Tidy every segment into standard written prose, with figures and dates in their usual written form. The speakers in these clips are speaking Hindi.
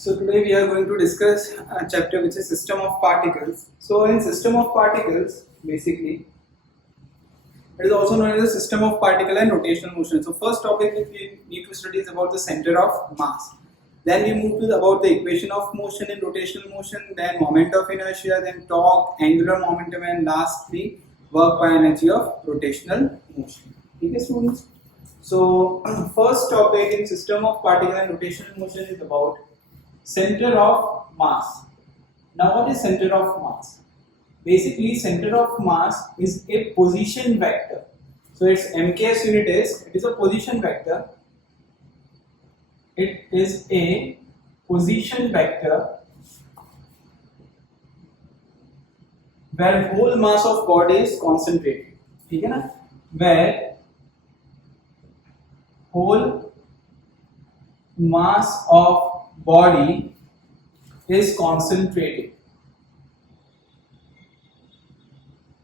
So today we are going to discuss a chapter which is system of particles. So in system of particles, basically, it is also known as the system of particle and rotational motion. So first topic which we need to study is about the center of mass. Then we move to about the equation of motion in rotational motion, then moment of inertia, then torque, angular momentum, and lastly work by energy of rotational motion. Okay, students. So first topic in system of particle and rotational motion is about center of mass. Now what is center of mass? Basically center of mass is a position vector. So its MKS unit is, it is a position vector. It is a position vector where whole mass of body is concentrated. ठीक है ना? Where whole mass of body is concentrated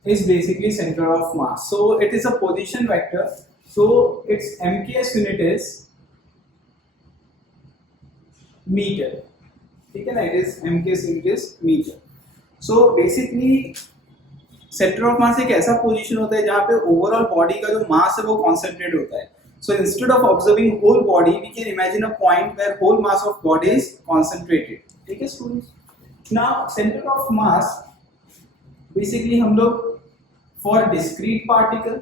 is basically center of mass. So it is a position vector. So its MKS unit is meter. ठीक है ना? It is MKS unit is meter. So basically centre of मास एक ऐसा पोजीशन होता है जहाँ पे ओवरऑल बॉडी का जो मास है वो कॉन्सेंट्रेट होता है. So instead of observing whole body, we can imagine a point where whole mass of body is concentrated. ठीक है students? Now center of mass basically हम लोग for discrete particle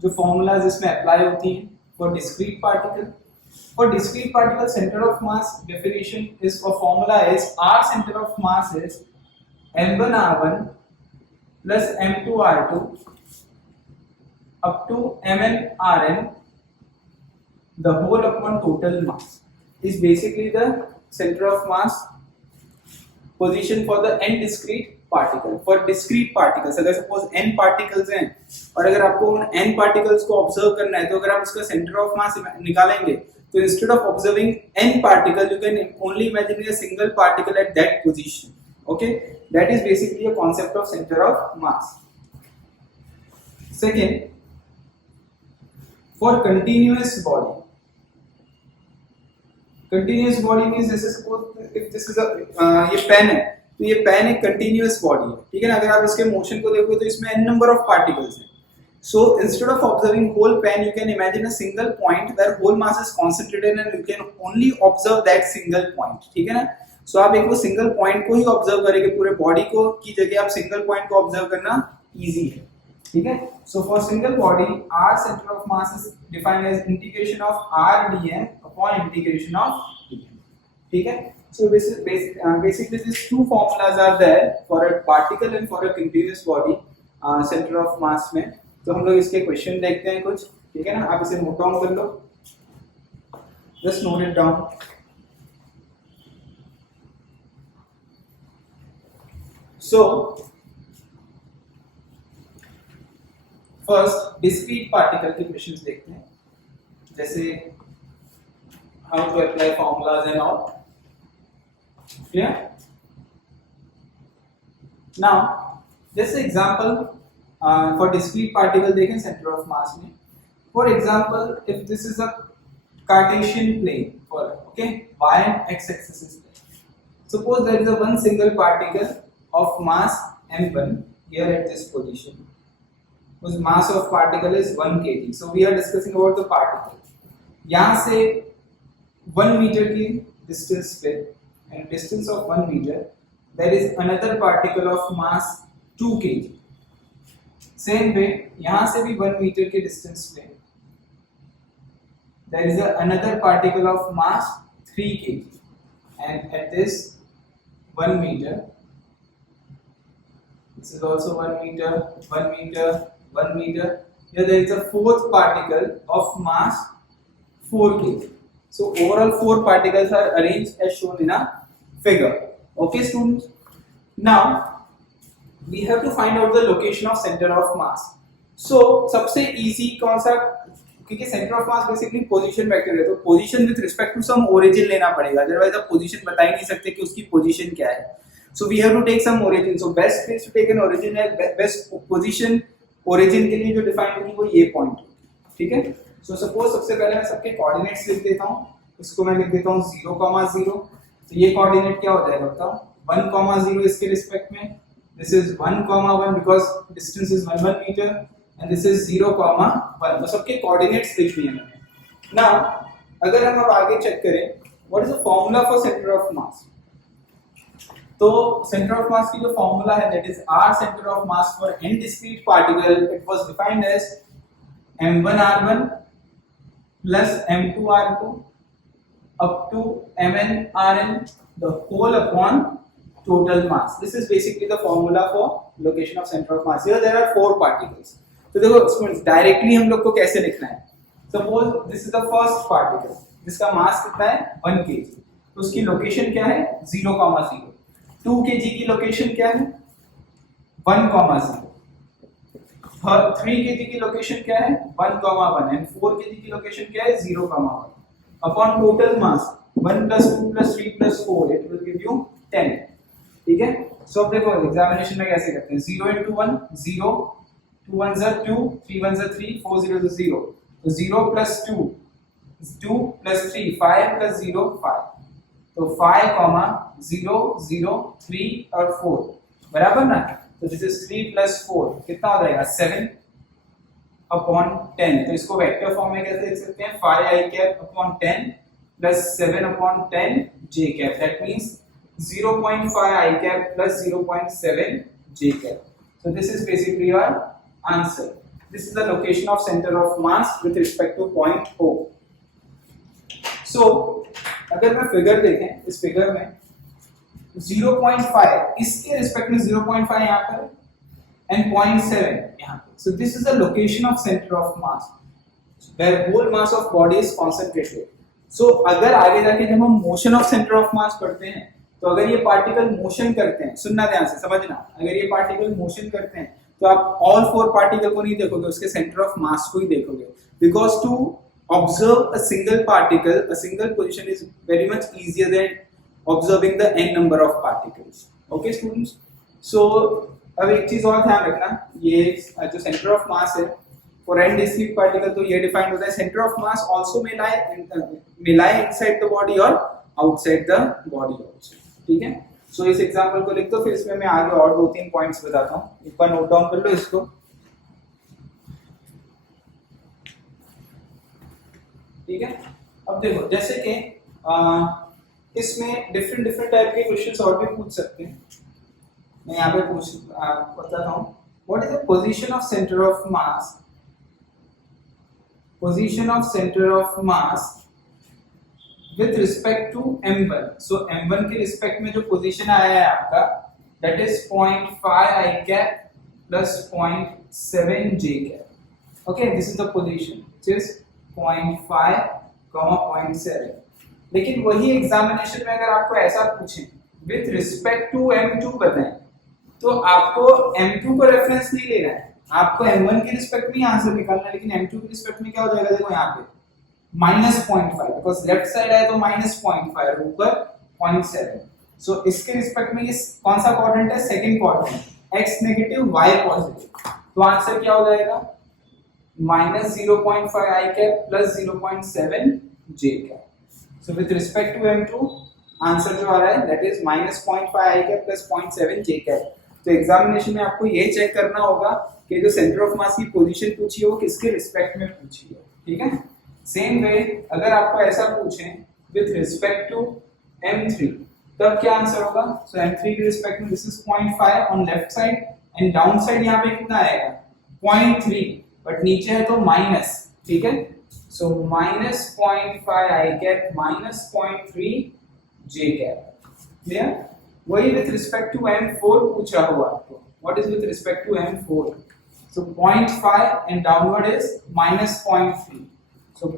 जो formulas इसमें apply होती हैं for discrete particle center of mass definition is or formula is R center of mass is m1r1 plus m2r2 up to mn/rn the whole upon total mass is basically the center of mass position for the n discrete particle. For discrete particles अगर suppose n particles हैं और अगर आपको उन n particles को observe करना है तो अगर आप उसका center of mass निकालेंगे तो instead of observing n particles you can only imagine a single particle at that position. Okay, that is basically a concept of center of mass. Second, for continuous body means जैसे suppose if this is a ये पेन है तो ये पेन एक continuous body है. ठीक है ना? अगर आप इसके मोशन को देखोगे तो इसमें n number of particles हैं. So instead of observing whole pen, you can imagine a single point where whole mass is concentrated and you can only observe that single point. ठीक है ना? So आप एक वो single point को ही observe करेंगे, पूरे body को की जगह आप single point को observe करना easy है. ठीक है? So for single body, R center of mass is defined as integration of R dm upon integration of dm. ठीक है? So basically these two formulas are there for a particle and for a continuous body center of mass में. तो हम लोग इसके क्वेश्चन देखते हैं कुछ. ठीक है ना? आप इसे नोट डाउन कर लो. Just note it down. So first discrete particle के क्वेश्चंस देखते हैं. जैसे how to apply formulas and all. Clear? Now this example for discrete particle देखें center of mass में. For example, if this is a Cartesian plane for okay y and x axis is there. Suppose there is a one single particle of mass m1 here at this position. Whose mass of particle is 1 kg. So we are discussing about the particle. यहाँ से 1 meter की distance पे and distance of 1 meter there is another particle of mass 2 kg. Same way यहाँ से भी 1 meter के distance पे there is another particle of mass 3 kg and at this 1 meter this is also 1 meter, 1 meter, 1 meter. Here there is a fourth particle of mass 4 kg. So overall 4 particles are arranged as shown in a figure. Okay students. Now we have to find out the location of center of mass. So सबसे easy कौन सा? क्योंकि center of mass basically position vector है तो position with respect to some origin लेना पड़ेगा. Otherwise आप position बता ही नहीं सकते कि उसकी position क्या है. So we have to take some origin. So best place to take an origin है best position origin के लिए जो define होगी वो ये point. ठीक है? So suppose सबसे पहले मैं सबके coordinates लिख देता हूँ. इसको मैं लिख देता हूँ 0,0। तो ये कोऑर्डिनेट क्या हो जाएगा बताओ, 1,0 इसके रिस्पेक्ट में, this is 1,1 because distance is 1 metre and this is 0,1। तो सबके कोऑर्डिनेट्स लिखनी है मैंने। नाउ अगर हम अब आगे चेक करें what is the formula for centre of mass, तो सेंटर ऑफ मास की जो फॉर्मूला है that is r centre of mass for n discrete particle, it was defined as m1r1 plus m2r2 up to mn/rn the whole upon total mass. This is basically the formula for location of center of mass. Here there are 4 particles. तो देखो स्टूडेंट्स डायरेक्टली हम लोग को कैसे लिखना है, suppose this is the first particle जिसका मास कितना है 1 kg, तो उसकी लोकेशन क्या है 0,0। 2 kg की लोकेशन क्या है 1,0। 3 kg की लोकेशन क्या है 1,1 एंड 4 kg की लोकेशन क्या है 0,1 upon total mass 1 + 2 + 3 + 4 it will give you 10। ठीक है, सो अब देखो एग्जामिनेशन में कैसे करते हैं, 0 × 1 0, 2 1s are 2, 3 1s are 3, 4 0s are 0, तो 0 + 2 2 + 3 5 + 0 5, तो 5, 0 0 3 और 4 बराबर ना, तो दिस इज 3 + 4 कितना हो जाएगा 7 अपॉन 10। तो इसको वेक्टर फॉर्म में कैसे लिख सकते हैं 5i upon 10 plus 7 upon 10 j cap, that means 0.5i plus 0.7 j cap. So this is basically your answer. This is the location of center of mass with respect to point O. So अगर मैं फिगर देखें, इस फिगर में 0.5 इसके रिस्पेक्ट में 0.5 यहाँ पर and 0.7 यहाँ पे. So this is the location of center of mass where whole mass of body is concentrated. So अगर आगे जाके जब हम motion of center of mass पढ़ते हैं, तो अगर ये पार्टिकल मोशन करते हैं, सुनना ध्यान से समझना, अगर ये पार्टिकल मोशन करते हैं तो आप ऑल 4 पार्टिकल को नहीं देखोगे, उसके सेंटर ऑफ मास को ही देखोगे, because to observe a single particle, a single position is very much easier than observing the n number of particles. Okay students, so अब एक चीज और ध्यान रखना, ये जो सेंटर ऑफ मास है फॉर n डिस्क्रीट पार्टिकल, तो ये डिफाइंड होता है centre of mass also may lie inside the body और outside the body also। ठीक है, सो इस एग्जांपल को लिख दो, फिर इसमें मैं आगे और 2-3 पॉइंट्स बताता हूँ, एक बार नोट डाउन कर लो इसको। ठीक है, अब देखो जैसे कि इसमें डिफरेंट टाइप के क्वेश्चंस और भी पूछ सकते हैं, मैं यहाँ पे बताता हूँ। What is the position of centre of mass, position of centre of mass with respect to m1। so m1 के रिस्पेक्ट में जो पोजीशन आया है आपका that is 0.5 i cap plus 0.7 j cap। okay, this is the position which is 0.5, 0.7। लेकिन वही एग्जामिनेशन में अगर आपको ऐसा पूछें with respect to m2 बताएं, तो आपको m2 को रेफरेंस नहीं लेना है, आपको m1 के रिस्पेक्ट में आंसर निकालना है, लेकिन m2 के रिस्पेक्ट में क्या हो जाएगा, देखो यहाँ पे -0.5 बिकॉज लेफ्ट साइड है तो -0.5 और ऊपर 0.7। सो इसके रिस्पेक्ट में ये कौन सा क्वाड्रेंट है, second quadrant, x negative y positive, तो आंसर क्या हो जाएगा -0.5 i cap plus 0.7 j cap। So with respect to m2 answer जो आ रहा है that is -0.5 i cap plus 0.7 j cap। तो एग्जामिनेशन में आपको ये चेक करना होगा कि जो सेंटर ऑफ मास की पोजीशन पूछी है वो किसके रिस्पेक्ट में पूछी है। ठीक है, सेम वे अगर आपको ऐसा पूछें विथ रिस्पेक्ट टू m3 तब क्या आंसर होगा, सो m3 के रिस्पेक्ट में this is 0.5 on left side and down side यहाँ पे कितना आएगा 0.3, बट नीचे है तो माइनस। ठीक है, so -0.5 i cap -0.3 j cap। Clear, वही विथ रिस्पेक्ट टू m4 पूछा हुआ आपको, what is with respect to m4, so 0.5 and downward is -0.3, so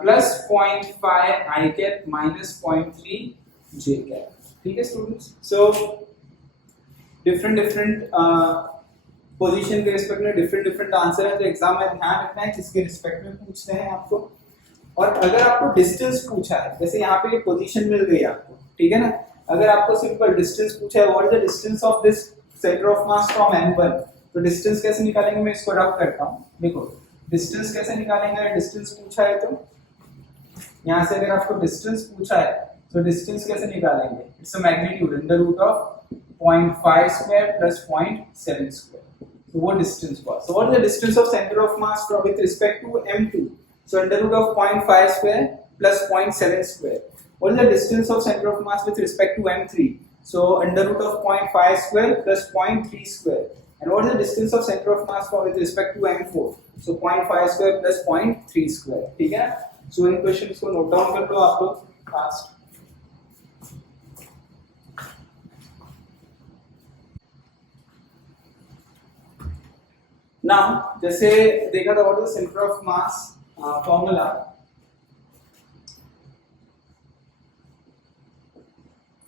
plus 0.5 i cap minus 0.3 j cap। ठीक है स्टूडेंट्स, सो डिफरेंट पोजीशन के रिस्पेक्ट में डिफरेंट आंसर है, तो एग्जाम में ध्यान रखना है किसके रिस्पेक्ट में पूछते हैं आपको। और अगर आपको डिस्टेंस पूछा है, जैसे यहाँ पे पोजीशन मिल गई आपको, ठीक है ना, अगर आपको सिंपल डिस्टेंस पूछा है what is the distance of this centre of mass from m1, तो डिस्टेंस कैसे निकालेंगे, मैं इसको रफ करता हूँ। देखो डिस्टेंस कैसे निकालेंगे, डिस्टेंस पूछा है तो यहाँ से अगर आपको डिस्टेंस पूछा है तो डिस्टेंस कैसे निकालेंगे, it's a magnitude under root of 0.5 square plus 0.7 square, so वो डिस्टेंस हुआ. So what is the distance of center of mass with respect to m2? So under root of 0.5 square plus 0.7 square. What is the distance of center of mass with respect to m3? So under root of 0.5 square plus 0.3 square. And what is the distance of center of mass with respect to m4? So 0.5 square plus 0.3 square. ठीक है? So इन क्वेश्चंस को नोट डाउन कर लो आप लोग फास्ट. Now जैसे देखा था what is the center of mass formula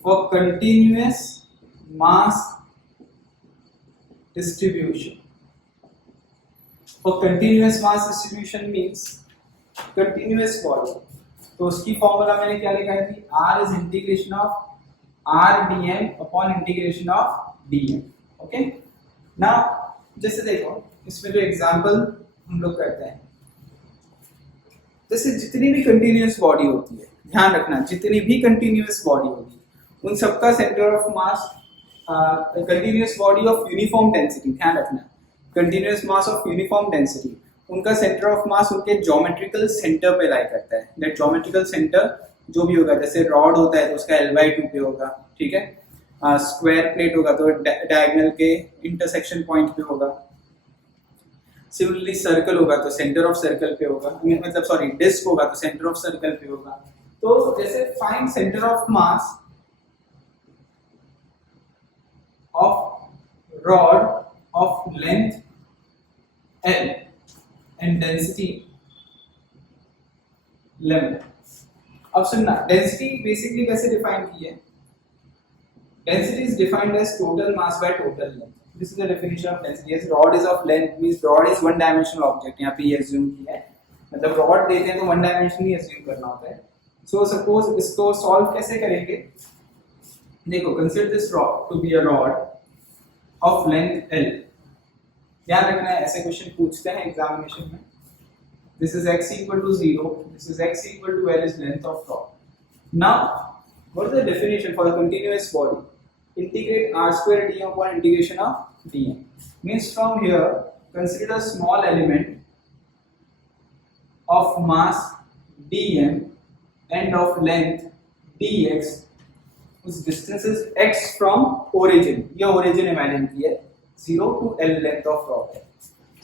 for continuous mass distribution. For continuous mass distribution means continuous body. तो उसकी फॉर्मूला मैंने क्या लिखा थी, R is integration of R dm upon integration of dm. Okay. Now जैसे देखो इसमें जो एग्जांपल हम लोग करते हैं, जैसे जितनी भी कंटिन्यूअस बॉडी होती है, ध्यान रखना जितनी भी कंटिन्यूअस बॉडी होगी उन सबका centre of mass continuous body of uniform density, ध्यान रखना continuous mass of uniform density, उनका सेंटर ऑफ मास उनके ज्योमेट्रिकल सेंटर पे लाई करता है. दैट ज्योमेट्रिकल सेंटर जो भी होगा, जैसे रॉड होता है तो उसका L/2 पे होगा, ठीक है. स्क्वायर प्लेट होगा तो डायगोनल के इंटरसेक्शन पॉइंट पे होगा. सिमिलरली सर्कल होगा तो सेंटर ऑफ सर्कल पे होगा, मतलब सॉरी डिस्क होगा तो सेंटर ऑफ सर्कल पे होगा. तो जैसे find centre of mass of rod of length L and density lambda. अब सुनना, डेंसिटी बेसिकली कैसे डिफाइन की है. Density is defined as total mass by total length. This is the definition of density. Yes, rod is of length means rod is one dimensional object. यहाँ पे ये assume किया है, मतलब rod देते हैं तो one dimension ही assume करना होता है. So suppose इसको solve कैसे करेंगे, देखो consider this rod to be a rod of length L. ध्यान रखना है, ऐसे क्वेश्चन पूछते हैं एग्जामिनेशन में. This is x equal to 0. This is x equal to L is length of rod. Now, what is the definition for a continuous body? Integrate r square dm upon integration of dm. Means from here, consider a small element of mass dm and of length dx, whose distance is x from origin. ये origin imagine की है, 0 to L length of rod है.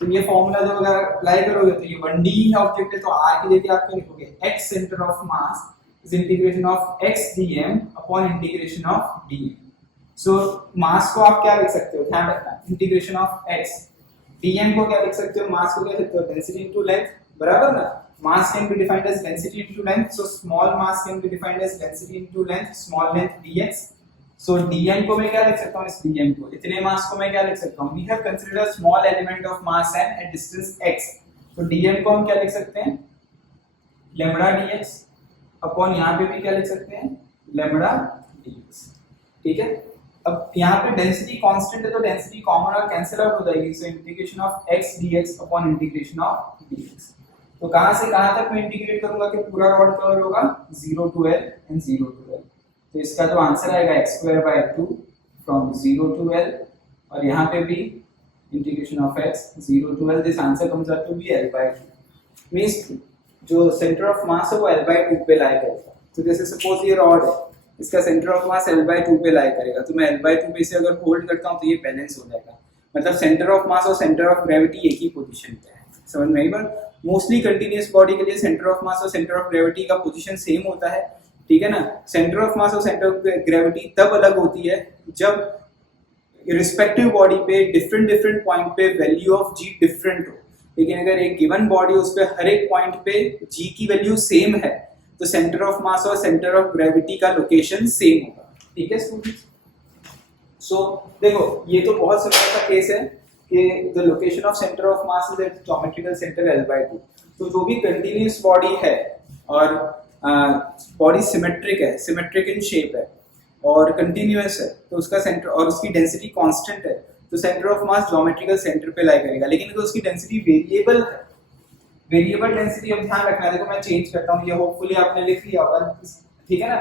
तो ये फॉर्मूला जो अगर अप्लाई करोगे तो ये 1D है ऑब्जेक्ट है, तो r की जगह आप क्या लिखोगे, x centre of mass is integration of x dm upon integration of dm. So मास को आप क्या लिख सकते हो, ध्यान रखना, इंटीग्रेशन ऑफ x. dm को क्या लिख सकते हो, मास को क्या लिख सकते हो, डेंसिटी इनटू लेंथ, बराबर ना. Mass can be defined as density into length, so small mass can be defined as density into length, small length dx. So dm को मैं क्या लिख सकता हूँ, इस dm को, इतने मास को मैं क्या लिख सकता हूँ, we have considered a small element of mass and at distance x. तो dm को हम क्या लिख सकते हैं, लैम्बडा dx अपॉन यहाँ पे भी क्या लिख सकते हैं, लैम्बडा dx. ठीक है. अब यहाँ पे डेंसिटी कांस्टेंट है तो डेंसिटी कॉमन और कैंसिल आउट हो जाएगी, so integration of x dx upon integration of dx. तो कहाँ से कहाँ तक मैं इंटीग्रेट करूंगा कि पूरा रॉड कवर होगा 0 to L and 0 to L. तो इसका जो आंसर आएगा x²/2 फ्रॉम 0 to L, और यहाँ पे भी integration of x 0 to L. This answer comes out to be L/2. Means जो सेंटर ऑफ मास है वो L/2 पे लाई करेगा. तो जैसे सपोज ये रॉड है, इसका सेंटर ऑफ मास L/2 पे लाई करेगा, तो मैं L/2 पे इसे अगर होल्ड करता हूँ तो ये बैलेंस हो जाएगा. मतलब सेंटर ऑफ मास और सेंटर ऑफ ग्रेविटी एक ही पोजीशन पे है. समझ में आई बात. मोस्टली कंटीन्यूअस बॉडी के लिए सेंटर ऑफ मास और सेंटर ऑफ ग्रेविटी का पोजीशन सेम होता है, ठीक है ना. सेंटर ऑफ मास और सेंटर ऑफ ग्रेविटी तब अलग होती है जब रिस्पेक्टिव बॉडी पे डिफरेंट पॉइंट पे वैल्यू ऑफ g डिफरेंट हो. लेकिन अगर एक गिवन बॉडी उस पे हर एक पॉइंट पे g की वैल्यू सेम है तो सेंटर ऑफ मास और सेंटर ऑफ ग्रेविटी का लोकेशन सेम होगा. ठीक है स्टूडेंट्स. सो देखो ये तो बहुत सिंपल सा केस है कि the location of centre of mass is at geometrical centre L/2. तो जो भी कंटीन्यूअस बॉडी है और बॉडी सिमेट्रिक है, सिमेट्रिक इन शेप है और कंटीन्यूअस है, तो उसका सेंटर और उसकी डेंसिटी कांस्टेंट है, तो centre of mass geometrical centre पे लाई करेगा. लेकिन अगर उसकी डेंसिटी वेरिएबल है वेरिएबल डेंसिटी अब ध्यान रखना है, देखो मैं चेंज करता हूँ, ये होपफुली आपने लिख लिया होगा, ठीक है ना।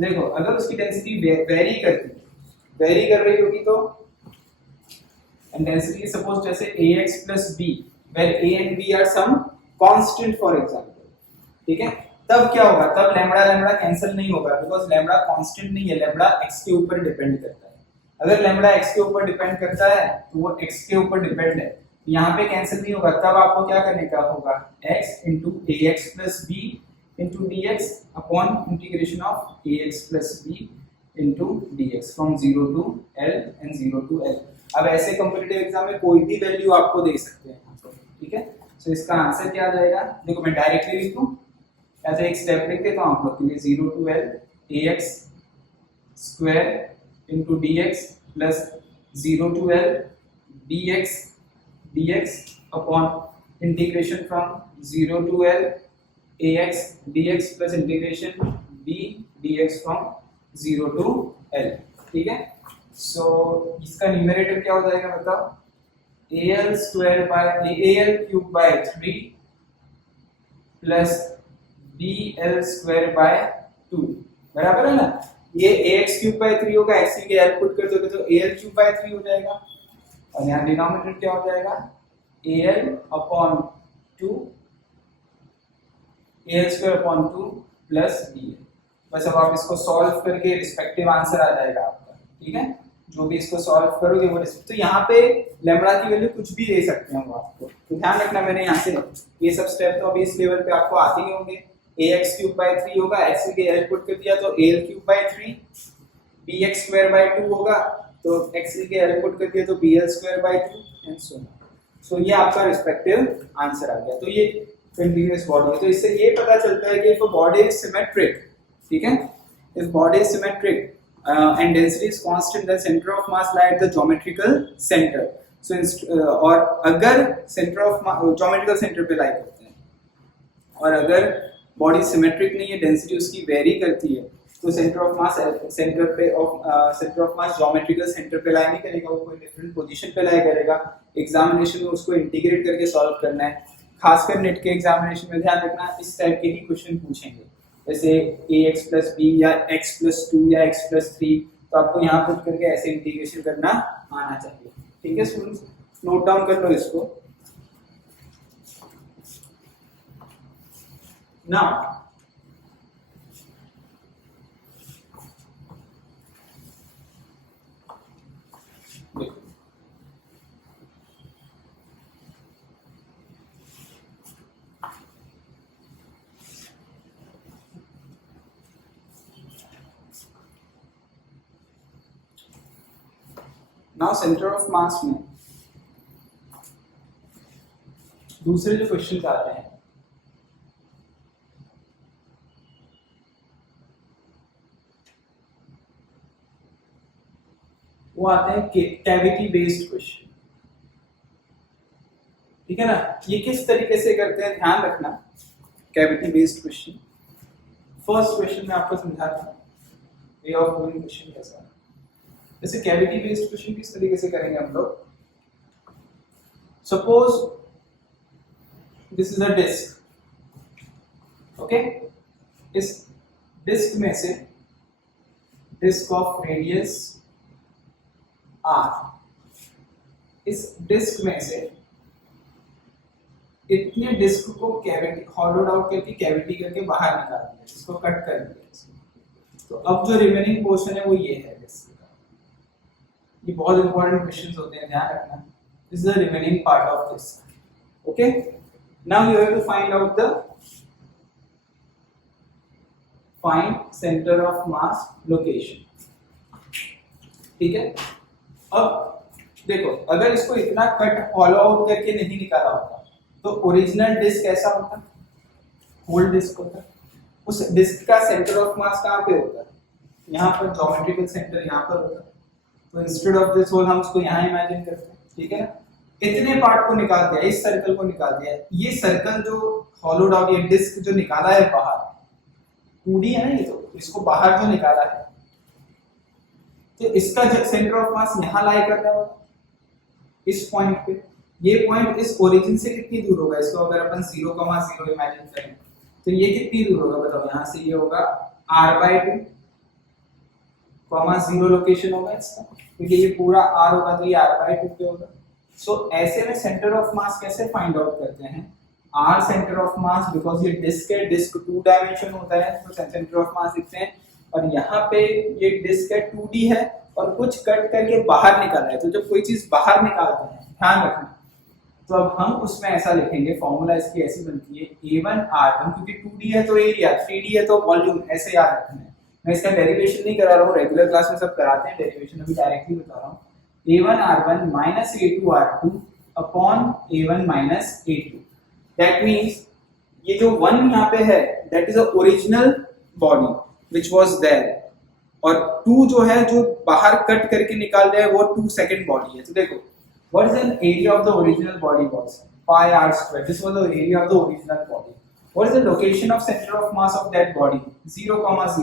देखो अगर उसकी डेंसिटी वेरी कर रही होगी तो and density is suppose जैसे ax plus b where a and b are some constant for example, ठीक है, तब क्या होगा, तब लैम्बडा लैम्बडा कैंसिल नहीं होगा बिकॉज लैम्बडा कांस्टेंट नहीं है, लैम्बडा x के ऊपर डिपेंड करता है। अगर लैम्बडा x के ऊपर डिपेंड करता है तो वो x के ऊपर डिपेंड है, यहाँ पे कैंसिल नहीं होगा, तब आपको क्या करने का होगा, x into ax plus b into dx upon integration of ax plus b into dx from 0 to l and 0 to l। अब ऐसे कॉम्पिटिटिव एग्जाम में कोई भी वैल्यू आपको दे सकते हैं, ठीक है। सो इसका आंसर क्या आ जाएगा, देखो मैं डायरेक्टली लिखूं, ऐसे एक स्टेप लिख देता हूं आप लोग के लिए, 0 to l ax square into dx plus 0 to l dx dx upon integration from 0 to l ax dx plus integration b dx from 0 to l, ठीक है। सो इसका न्यूमरेटर क्या हो जाएगा बताओ, al square by al cube by 3 plus bl square by 2, बराबर है ना। ये ax क्यूब बाय 3 होगा, x के l पुट कर दोगे तो al क्यूब बाय 3 हो जाएगा, और यहाँ डिनोमिनेटर क्या हो जाएगा, al upon 2 al square upon 2 plus bl। बस अब आप इसको सॉल्व करके रिस्पेक्टिव आंसर आ जाएगा आपका, ठीक है। जो भी इसको सॉल्व करोगे वो, तो यहाँ पे लैम्बडा की वैल्यू कुछ भी दे सकते हैं वो आपको, तो ध्यान रखना। मैंने यहाँ से ये सब स्टेप तो अभी इस लेवल पे आपको आते ही होंगे। ax क्यूब बाय 3 होगा, x के l पुट कर दिया तो al cube by 3, bx square by 2 होगा तो x के l पुट कर दिया तो bl square by 2 and so on. So ये आपका रिस्पेक्टिव आंसर आ गया। तो ये कंटीन्यूअस बॉडी है, तो इससे ये पता चलता है कि if a body is symmetric, ठीक है, if body is symmetric and density is constant, the center of mass lie at the geometrical center। so और अगर center of geometrical center पे lie करते हैं, और अगर बॉडी सिमेट्रिक नहीं है, डेंसिटी उसकी वेरी करती है, तो centre of mass geometrical centre पे लाई नहीं करेगा, वो कोई डिफरेंट पोजीशन पे लाई करेगा। एग्जामिनेशन में उसको इंटीग्रेट करके सॉल्व करना है, खासकर नेट के एग्जामिनेशन में ध्यान रखना, इस टाइप के ही क्वेश्चन पूछेंगे, जैसे ax plus b या x plus 2 या x plus 3, तो आपको यहाँ पुट करके ऐसे इंटीग्रेशन करना आना चाहिए, ठीक है स्टूडेंट्स। नोट डाउन कर लो इसको। नाउ नाउ सेंटर ऑफ मास में दूसरे जो क्वेश्चन आते हैं, वो आते हैं कैविटी बेस्ड क्वेश्चन, ठीक है ना। ये किस तरीके से करते हैं ध्यान रखना, cavity based question. First question में आपको समझाता हूँ वे ऑफ डूइंग क्वेश्चन कैसा है। जैसे कैविटी बेस्ड क्वेश्चन किस तरीके से करेंगे हम लोग, suppose this is a disc, okay, इस डिस्क में से डिस्क ऑफ रेडियस r, इस डिस्क में से इतने डिस्क को कैविटी हॉलोड आउट करके कैविटी करके बाहर निकाल दिया, इसको कट कर दिया। तो अब जो रिमेनिंग पोर्शन है वो ये है डिस्क का। ये बहुत इंपॉर्टेंट क्वेश्चंस होते हैं, ध्यान रखना। This is the remaining part of disc, okay. Now you have to find out the find centre of mass location, ठीक है। अब देखो, अगर इसको इतना कट हॉलो आउट करके नहीं निकाला होता तो ओरिजिनल डिस्क कैसा होता, होल डिस्क होता। उस डिस्क का सेंटर ऑफ मास कहाँ पे होता है, यहाँ पर, ज्योमेट्रिकल सेंटर यहाँ पर होता। तो इंस्टेड ऑफ दिस होल हम उसको यहाँ इमेजिन करते हैं, ठीक है ना। इतने पार्ट को निकाल दिया, इस सर्कल को निकाल दिया, ये सर्कल जो हॉलोड आउट, ये डिस्क जो निकाला है बाहर, 2D है ना ये, तो इसको बाहर जो निकाला है, तो इसका सेंटर ऑफ मास यहाँ लाई कर रहा होगा इस पॉइंट पे, ये पॉइंट इस ओरिजिन से कितनी दूर होगा, इसको अगर अपन 0,0 इमेजिन करें तो ये कितनी दूर होगा बताओ, यहाँ से ये होगा r/2, 0 लोकेशन होगा इसका, क्योंकि ये पूरा r होगा तो ये r/2 पे होगा। सो ऐसे में सेंटर ऑफ मास कैसे फाइंड आउट करते हैं, r centre of mass, because ये डिस्क है, डिस्क 2 डायमेंशन होता है तो सेंटर ऑफ मास लिखते हैं, और यहाँ पे ये डिस्क है 2D है और कुछ कट करके बाहर निकाला है, तो जब कोई चीज बाहर निकालते हैं ध्यान रखना, तो अब हम उसमें ऐसा लिखेंगे, फॉर्मूला इसकी ऐसी बनती है A1R1, क्योंकि 2D है तो एरिया, 3D है तो वॉल्यूम, ऐसे याद रखना है। मैं इसका डेरिवेशन नहीं करा रहा हूँ, रेगुलर क्लास में सब कराते हैं डेरिवेशन, अभी डायरेक्टली बता रहा हूँ। A1R1 minus A2R2 upon A1 minus A2, that means ये जो 1 यहाँ पे है that is a original body which was there, और 2 जो है जो बाहर कट करके निकाल दिया है वो 2 सेकंड बॉडी है। तो देखो what is an area of the original body was pi r square, this was the area of the original body, what is the location of center of mass of that body 0,0,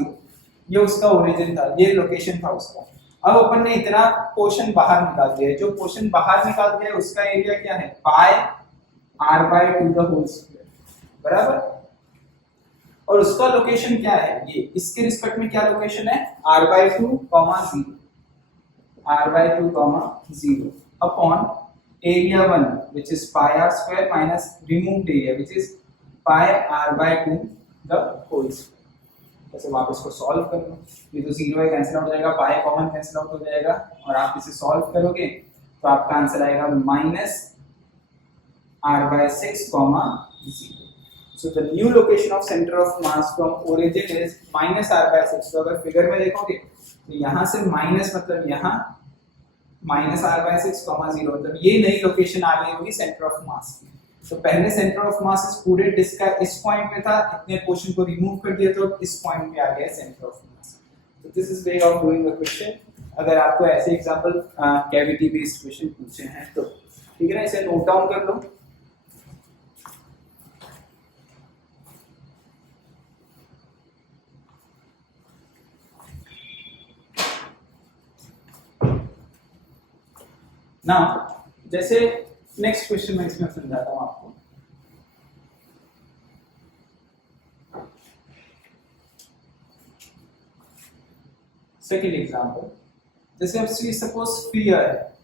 ये उसका ओरिजिन था, ये लोकेशन था उसका। अब अपन ने इतना पोर्शन बाहर निकाल दिया है, जो पोर्शन बाहर निकाल दिया है उसका एरिया क्या है, पाई r/2 द होल स्क्वायर, बराबर, और उसका लोकेशन क्या है, ये इसके रिस्पेक्ट में क्या लोकेशन है, r/2, 0, r/2, 0 upon area 1 which is pi r square minus removed area which is pi r/2 the whole square। जैसे आप इसको सॉल्व कर लो, ये तो 0 है कैंसिल आउट हो जाएगा, पाई कॉमन कैंसिल आउट हो जाएगा, और आप इसे सॉल्व करोगे तो आपका आंसर आएगा minus r/6, 0। So the new location of center of mass from origin is minus r/6। तो अगर फिगर में देखोगे तो यहाँ से माइनस मतलब यहाँ माइनस r/6, 0, मतलब ये नई लोकेशन आ गई होगी सेंटर ऑफ मास की। तो पहले सेंटर ऑफ मास इस पूरे डिस्क का इस पॉइंट पे था, इतने पोर्शन को रिमूव कर दिया तो इस पॉइंट पे आ गया सेंटर ऑफ मास। तो this is way of doing the question. अगर आपको ऐसे एग्जांपल कैविटी बेस्ड क्वेश्चन पूछे हैं तो ठीक है ना, इसे नोट डाउन कर लो। ना जैसे नेक्स्ट क्वेश्चन में इसमें समझाता हूं आपको। सेकेंड एग्जांपल, जैसे अब सपोज स्फीयर है,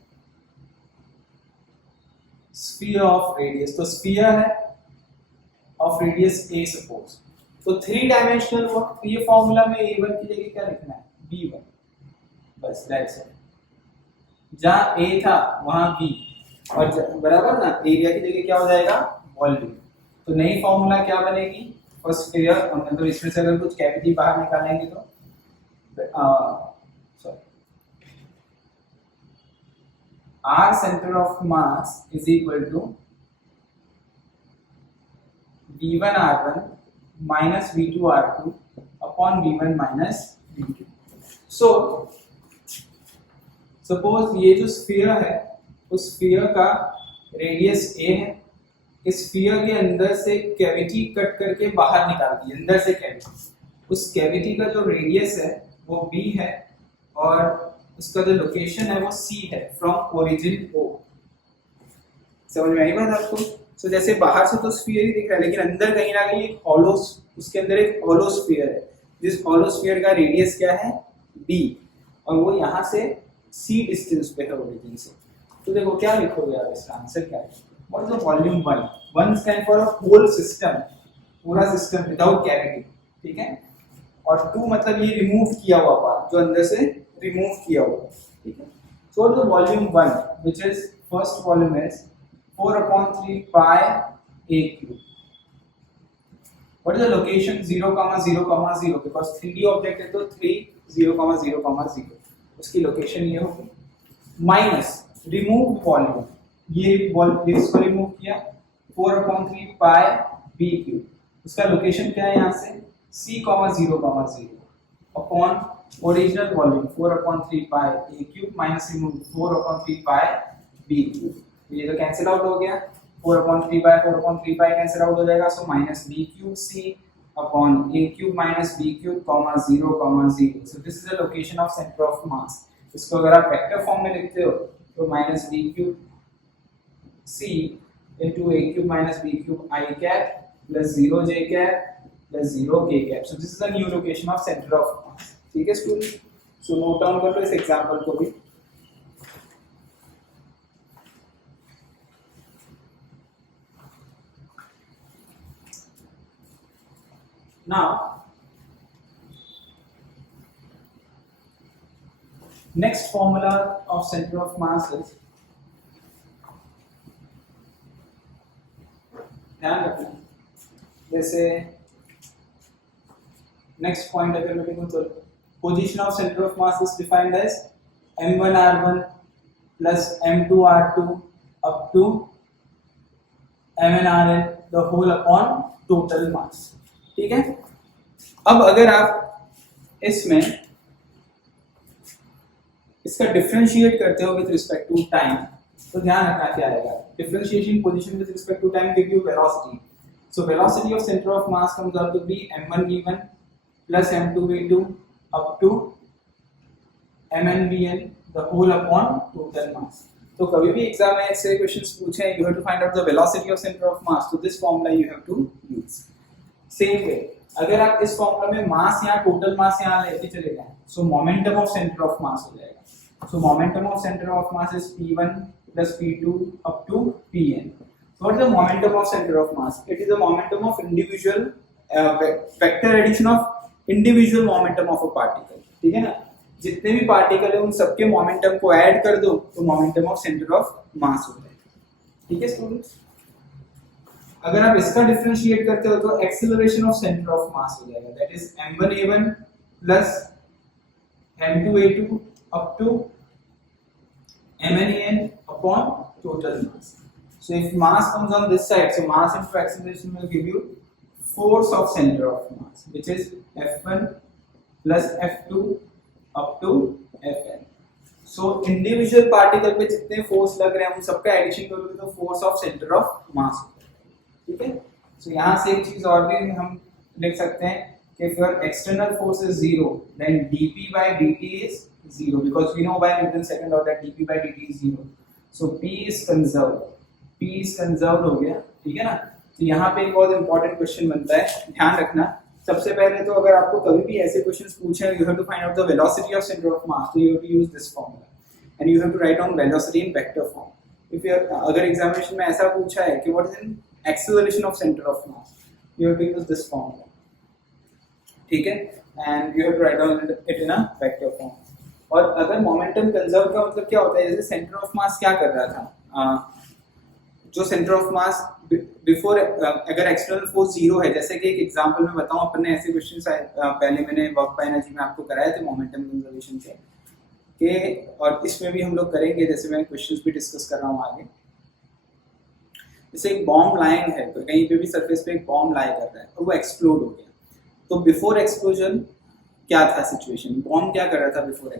स्फीयर ऑफ रेडियस, तो स्फीयर है ऑफ रेडियस a सपोज, तो 3 डायमेंशनल हुआ, तो ये फॉर्मूला में a1 की जगह क्या लिखना है, b1, बस दैट्स इट। जहां a था वहां b, और बराबर ना, एरिया की जगह क्या हो जाएगा, वॉल्यूम। तो नई फॉर्मूला क्या बनेगी फॉर स्फीयर, मतलब इसमें से अगर कुछ कैविटी बाहर निकालेंगे तो r centre of mass is equal to v1r1 minus v2r2 upon v1 minus v2। So suppose ये जो स्फीयर है उस स्फीयर का रेडियस a है, इस स्फीयर के अंदर से कैविटी कट करके बाहर निकाल दी, अंदर से कैविटी, उस कैविटी का जो रेडियस है वो b है और उसका जो लोकेशन है वो c है फ्रॉम ओरिजिन o। समझ में आई बात आपको? सो जैसे बाहर से तो स्फीयर ही दिख रहा है लेकिन अंदर कहीं ना कहीं एक हॉलो, उसके अंदर एक हॉलो स्फीयर है, जिस हॉलो स्फीयर का रेडियस क्या है b, और वो यहाँ से c डिस्टेंस पे है ओरिजिन से। तो देखो क्या लिखोगे आप, इसका आंसर क्या है, what is the volume 1, 1 stand for a whole system, पूरा सिस्टम विदाउट कैविटी, ठीक है, और 2 मतलब ये रिमूव किया हुआ पार्ट, जो अंदर से रिमूव किया हुआ, ठीक है। So the volume 1 which is first volume is 4/3 pi a cube। What is the location 0,0,0 because 3D object है तो 3 0,0,0, उसकी लोकेशन ये होगी, माइनस रिमूव वॉल्यूम, ये इसको रिमूव किया 4/3 pi b क्यूब, उसका लोकेशन क्या है यहाँ से c, 0,0 upon original volume 4/3 pi a cube minus remove 4/3 pi b cube. ये तो कैंसिल आउट हो गया, 4/3 pi कैंसिल आउट हो जाएगा, so minus b cube c upon a cube minus b cube 0,0। So this is the location of centre of मास। इसको अगर आप वेक्टर फॉर्म में लिखते हो तो minus b cube c into a cube minus b cube I cap plus 0 j cap plus 0 k cap. So this is the new location of center of mass. ठीक है स्टूडेंट, सो नोट डाउन कर लो इस एग्जांपल को भी. Now next formula of center of mass is, ध्यान रखना, जैसे नेक्स्ट पॉइंट अगर मैं लिखूं तो position of centre of mass is defined as m1r1 plus m2r2 up to mnrn the whole upon total mass. ठीक है. अब अगर आप इसमें इसका डिफरेंशिएट करते हो विद रिस्पेक्ट टू टाइम, तो ध्यान रखना क्या आएगा. Differentiation position with respect to time give you velocity. So velocity of centre of mass comes out to be m1v1 plus m2v2 up to mnvn the whole upon total mass. तो कभी भी एग्जाम में ऐसे क्वेश्चंस पूछे, you have to find out the velocity of center of mass, so this formula you have to use. Same way अगर आप इस फॉर्मूला में मास या टोटल मास यहाँ लेके चले जाएं, सो मोमेंटम ऑफ सेंटर ऑफ मास हो जाएगा. सो momentum of centre of mass is p1 plus p2 up to pn. So what is the momentum of center of mass? It is the momentum of individual vector addition of individual momentum of a particle. ठीक है ना, जितने भी पार्टिकल है उन सबके मोमेंटम को ऐड कर दो तो मोमेंटम ऑफ सेंटर ऑफ मास हो जाएगा. ठीक है स्टूडेंट्स, अगर आप इसका डिफरेंशिएट करते हो तो एक्सेलरेशन ऑफ सेंटर ऑफ मास हो जाएगा, that is m1a1 plus m2a2 up to mnan upon total mass. So if mass comes on this side, so mass into acceleration will give you force of center of mass, which is F1 plus F2 up to Fn. So individual particle पे जितने फोर्स लग रहे हैं उन सबका एडिशन करोगे तो फोर्स ऑफ सेंटर ऑफ मास. ठीक है. सो यहाँ से एक चीज और भी हम लिख सकते हैं कि if your external force is 0 then dp by dt is 0 because we know by Newton's second law that dp by dt is 0. So p is conserved हो गया. ठीक है ना. तो यहाँ पे एक बहुत इंपॉर्टेंट क्वेश्चन बनता है, ध्यान रखना. सबसे पहले तो अगर आपको कभी भी ऐसे क्वेश्चंस पूछे, you have to find out the velocity of center of mass, so you have to use this formula and you have to write down velocity in vector form. If you अगर एग्जामिनेशन में ऐसा पूछा है कि what is in acceleration of center of mass, you have to use this formula. ठीक है, and you have to write down it in a vector form. और अगर मोमेंटम कंजर्व का मतलब क्या होता है, जैसे सेंटर ऑफ मास क्या कर रहा था, जो सेंटर ऑफ मास बिफोर अगर एक्सटर्नल फोर्स 0 है, जैसे कि एक एग्जांपल में बताऊं, अपन ने ऐसे क्वेश्चंस पहले मैंने वर्क बाय एनर्जी में आपको कराए थे मोमेंटम कंजर्वेशन के, और इसमें भी हम लोग करेंगे, जैसे मैं क्वेश्चंस भी डिस्कस कर रहा हूँ आगे. जैसे एक बॉम्ब लाइंग है, तो कहीं पे भी सरफेस पे एक बॉम्ब लाई कर रहा है और वो एक्सप्लोड हो गया, तो बिफोर एक्सप्लोजन क्या था सिचुएशन, बॉम्ब क्या कर रहा था before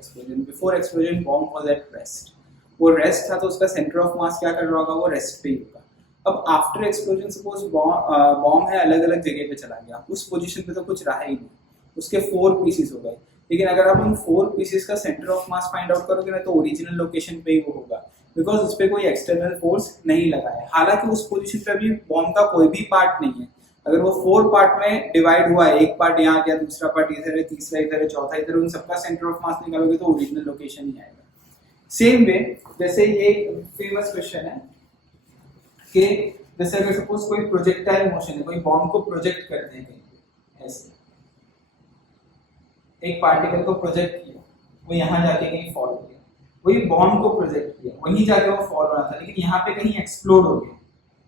explosion bomb was at rest. वो रेस्ट था तो उसका सेंटर ऑफ मास क्या कर रहा होगा, वो रेस्ट पे ही होगा. अब आफ्टर एक्सप्लोजन सपोज बॉम्ब है अलग अलग जगह पे चला गया, उस पोजीशन पे तो कुछ रहा ही नहीं, उसके 4 पीसेस हो गए. लेकिन अगर आप उन 4 पीसेस का centre of mass find out करोगे ना, तो ओरिजिनल लोकेशन पे ही वो होगा, बिकॉज उस पर कोई एक्सटर्नल फोर्स नहीं लगा है. हालांकि उस पोजीशन पे अभी बॉम्ब का कोई भी पार्ट नहीं है. अगर वो 4 पार्ट में डिवाइड हुआ है, एक पार्ट यहाँ गया, दूसरा पार्ट इधर है, तीसरा इधर है, चौथा इधर, उन सबका सेंटर ऑफ मास निकालोगे तो ओरिजिनल लोकेशन ही आएगा. सेम वे जैसे ये फेमस क्वेश्चन है कि जैसे अगर सपोज कोई प्रोजेक्टाइल मोशन है, कोई बॉम्ब को प्रोजेक्ट करते हैं कहीं, ऐसे एक पार्टिकल को प्रोजेक्ट किया, वो यहाँ जाके कहीं फॉल हो गया, वही बॉम्ब को प्रोजेक्ट किया, वहीं जाके वो फॉल हो रहा था, लेकिन यहाँ पे कहीं एक्सप्लोड हो गया.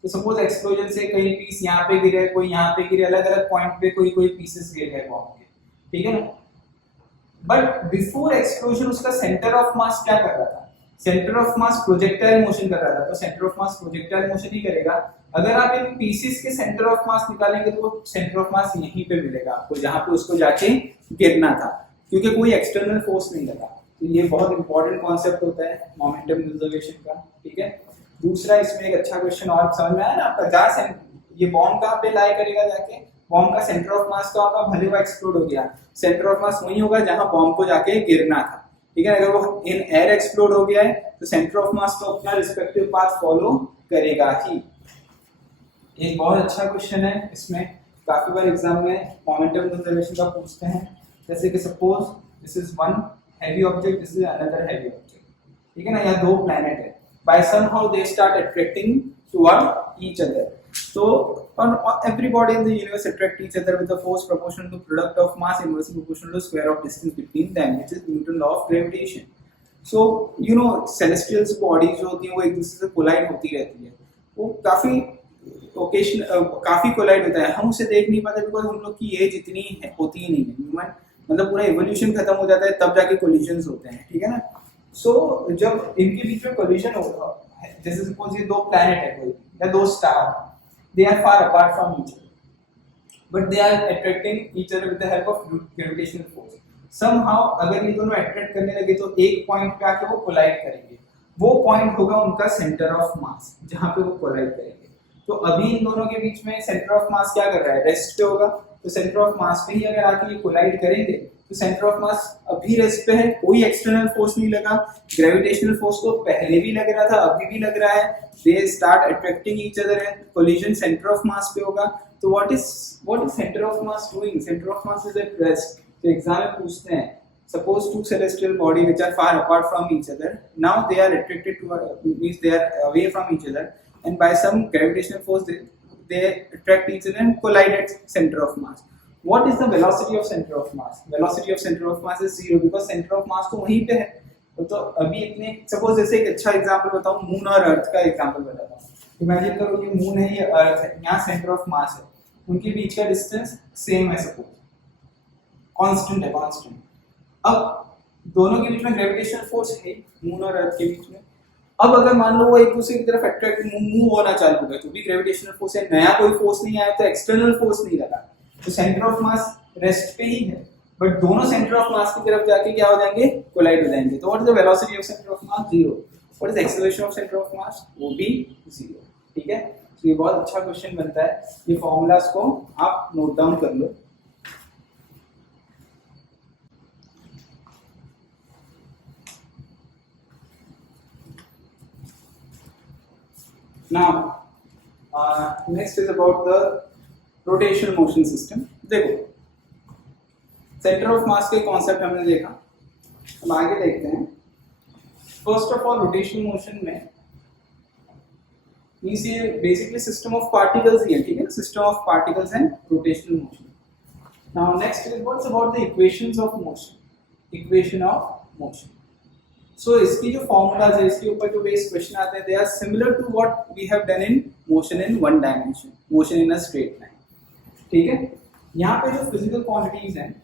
तो सपोज एक्सप्लोजन से कहीं पीस यहाँ पे गिरे, कोई यहाँ पे गिरे, अलग अलग पॉइंट पे कोई पीसेस गिर गए बॉम्ब के. ठीक है ना. बट बिफोर एक्सप्लोजन उसका सेंटर ऑफ मास क्या कर रहा था, centre of mass projectile motion कर रहा था, तो centre of mass projectile motion ही करेगा. अगर आप इन पीसेस के सेंटर ऑफ मास निकालेंगे तो वो सेंटर ऑफ मास यहीं पे मिलेगा आपको, जहां पे उसको जाके गिरना था, क्योंकि कोई एक्सटर्नल फोर्स नहीं लगा. तो ये बहुत इंपॉर्टेंट कॉन्सेप्ट होता है मोमेंटम कंजर्वेशन का. ठीक है. दूसरा इसमें एक अच्छा क्वेश्चन और समझ में आया ना आपका, जहाँ ये बॉम्ब कहाँ पे लाई करेगा जाके, बॉम्ब का सेंटर ऑफ मास तो आपका भले वो एक्सप्लोड हो गया, सेंटर ऑफ मास वही होगा जहां बॉम्ब को जाके गिरना था. ठीक है. अगर वो इन एयर एक्सप्लोड हो गया है तो सेंटर ऑफ मास तो अपना रिस्पेक्टिव पाथ फॉलो करेगा ही। एक बहुत अच्छा क्वेश्चन है, इसमें काफी बार एग्जाम में मोमेंटम कंजर्वेशन का पूछते हैं। जैसे कि suppose this is one heavy object, this is another heavy object, ठीक है ना, यहाँ दो प्लैनेट है, by somehow they start attracting toward each other. So everybody in the universe attract each other with a force proportional to product of mass inversely proportional to square of distance between them, which is Newton law of gravitation. So you know celestial bodies जो होती हैं वो एक दूसरे से कोलाइड होती रहती है, वो काफी काफी कोलाइड होता है, हम उसे देख नहीं पाते बिकॉज हम लोग की एज इतनी होती ही नहीं है, ह्यूमन मतलब पूरा इवोल्यूशन खत्म हो जाता है तब जाके कोलिजन्स होते हैं, ठीक है ना। सो जब इनके बीच में कोलिजन होगा, जैसे सपोज ये दो प्लैनेट है कोई या दो star, they are far apart from each other but they are attracting each other with the help of gravitational force. somehow अगर ये दोनों अट्रैक्ट करने लगे तो एक पॉइंट पे आके वो कोलाइड करेंगे, वो पॉइंट होगा उनका सेंटर ऑफ मास जहां पे वो कोलाइड करेंगे। तो अभी इन दोनों के बीच में सेंटर ऑफ मास क्या कर रहा है, रेस्ट पे होगा, तो सेंटर ऑफ मास पे ही अगर आके ये कोलाइड करेंगे तो सेंटर ऑफ मास अभी रेस्ट पे है, कोई एक्सटर्नल फोर्स नहीं लगा, ग्रेविटेशनल फोर्स तो पहले भी लग रहा था अभी भी लग रहा है, दे start attracting each other and collision centre of मास पे होगा। तो what is centre of mass doing, centre of mass is at rest. तो एग्जाम में पूछते हैं suppose two celestial body which are far apart from each other, now they are attracted to means they are away from each other and by some gravitational force they attract each other and collide at center of mass. What is the velocity of center of mass? Velocity of center of mass is 0 because center of mass तो वहीं पे है। तो अभी इतने सपोज जैसे एक अच्छा एग्जांपल बताऊं, मून और अर्थ का एग्जांपल बताता हूं। इमेजिन करो ये मून है, ये अर्थ है, यहाँ सेंटर ऑफ मास है, उनके बीच का डिस्टेंस सेम है, सपोज कांस्टेंट है, कांस्टेंट। अब दोनों के बीच में ग्रेविटेशनल फोर्स है मून और अर्थ के बीच में। अब अगर मान लो वो एक दूसरे की तरफ अट्रैक्ट मूव होना चालू हो गया तो भी ग्रेविटेशनल फोर्स है, नया कोई फोर्स नहीं आया तो एक्सटर्नल फोर्स नहीं लगा, तो सेंटर ऑफ मास रेस्ट पे ही है, बट दोनों सेंटर ऑफ मास की तरफ जाके क्या हो जाएंगे, कोलाइड हो जाएंगे। तो what is the velocity of centre of mass, 0। What is the acceleration of centre of मास, वो भी 0, ठीक है। तो ये बहुत अच्छा क्वेश्चन बनता है, ये फॉर्मूलाज को आप नोट डाउन कर लो। Now, next is about the rotational motion system. देखो, center of mass के concept हमने देखा, अब आगे देखते हैं। First of all, rotational motion में ये basically system of particles ही है, ठीक है, system of particles and rotational motion. Now, next is what's about the equations of motion, equation of motion. So इसकी जो फॉर्मूलाज है, इसके ऊपर जो बेस क्वेश्चन आते हैं, they are similar to what we have done in motion in one dimension, motion in a straight line, ठीक है। यहाँ पे जो फिजिकल क्वांटिटीज हैं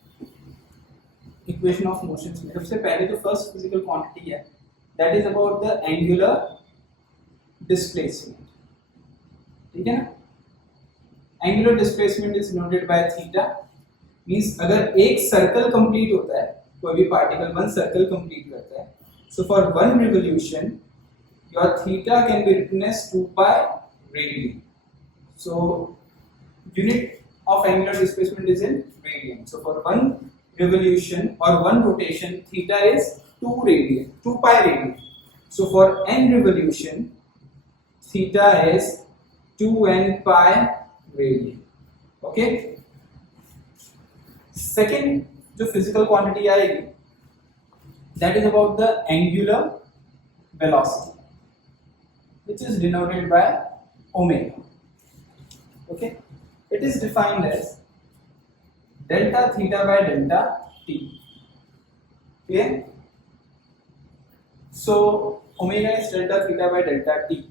इक्वेशन ऑफ मोशन में, सबसे पहले जो फर्स्ट फिजिकल क्वांटिटी है that is about the angular displacement, ठीक है ना। Angular displacement is noted by theta, means अगर एक सर्कल कंप्लीट होता है, कोई भी पार्टिकल वन सर्कल कंप्लीट करता है, so for one revolution your theta can be written as 2 pi radian. So unit of angular displacement is in radian. So for one revolution or one rotation theta is 2 radian, 2 pi radian. So for n revolution theta is 2n pi radian. Okay, second जो physical quantity आएगी that is about the angular velocity, which is denoted by omega. Okay, it is defined as delta theta by delta t. Clear? So omega is delta theta by delta t.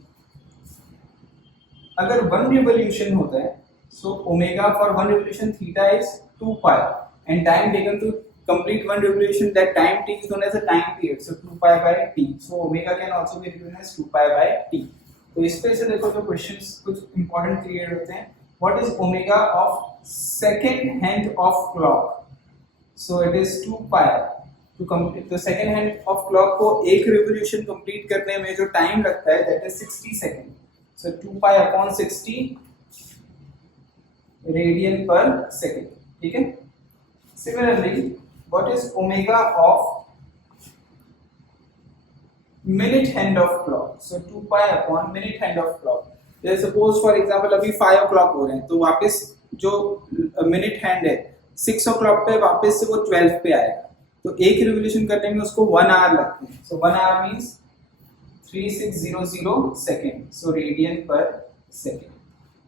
अगर one revolution होता है, so omega for one revolution theta is 2 pi and time taken to complete one revolution, that time t is known as a time period, so 2 pi by t. So omega can also be written as 2 pi by t. तो इस पे से देखो तो क्वेश्चंस कुछ इंपॉर्टेंट क्रिएट होते हैं। What is omega of second hand of clock, so it is 2 pi to complete the second hand of clock को एक रिवॉल्यूशन कंप्लीट करने में जो टाइम लगता है that is 60 second, so 2 pi upon 60 radian पर सेकंड, ठीक है। Similarly what is omega of minute hand of clock. So 2 pi upon minute hand of clock. जैसे सपोज फॉर एग्जांपल अभी 5 o'clock हो रहे हैं, तो वापस जो मिनट हैंड है 6 o'clock पे वापस से वो 12 पे आएगा, तो एक रिवोल्यूशन करने में उसको 1 hour लगते हैं. So 1 hour means 3600 second, so radian per second.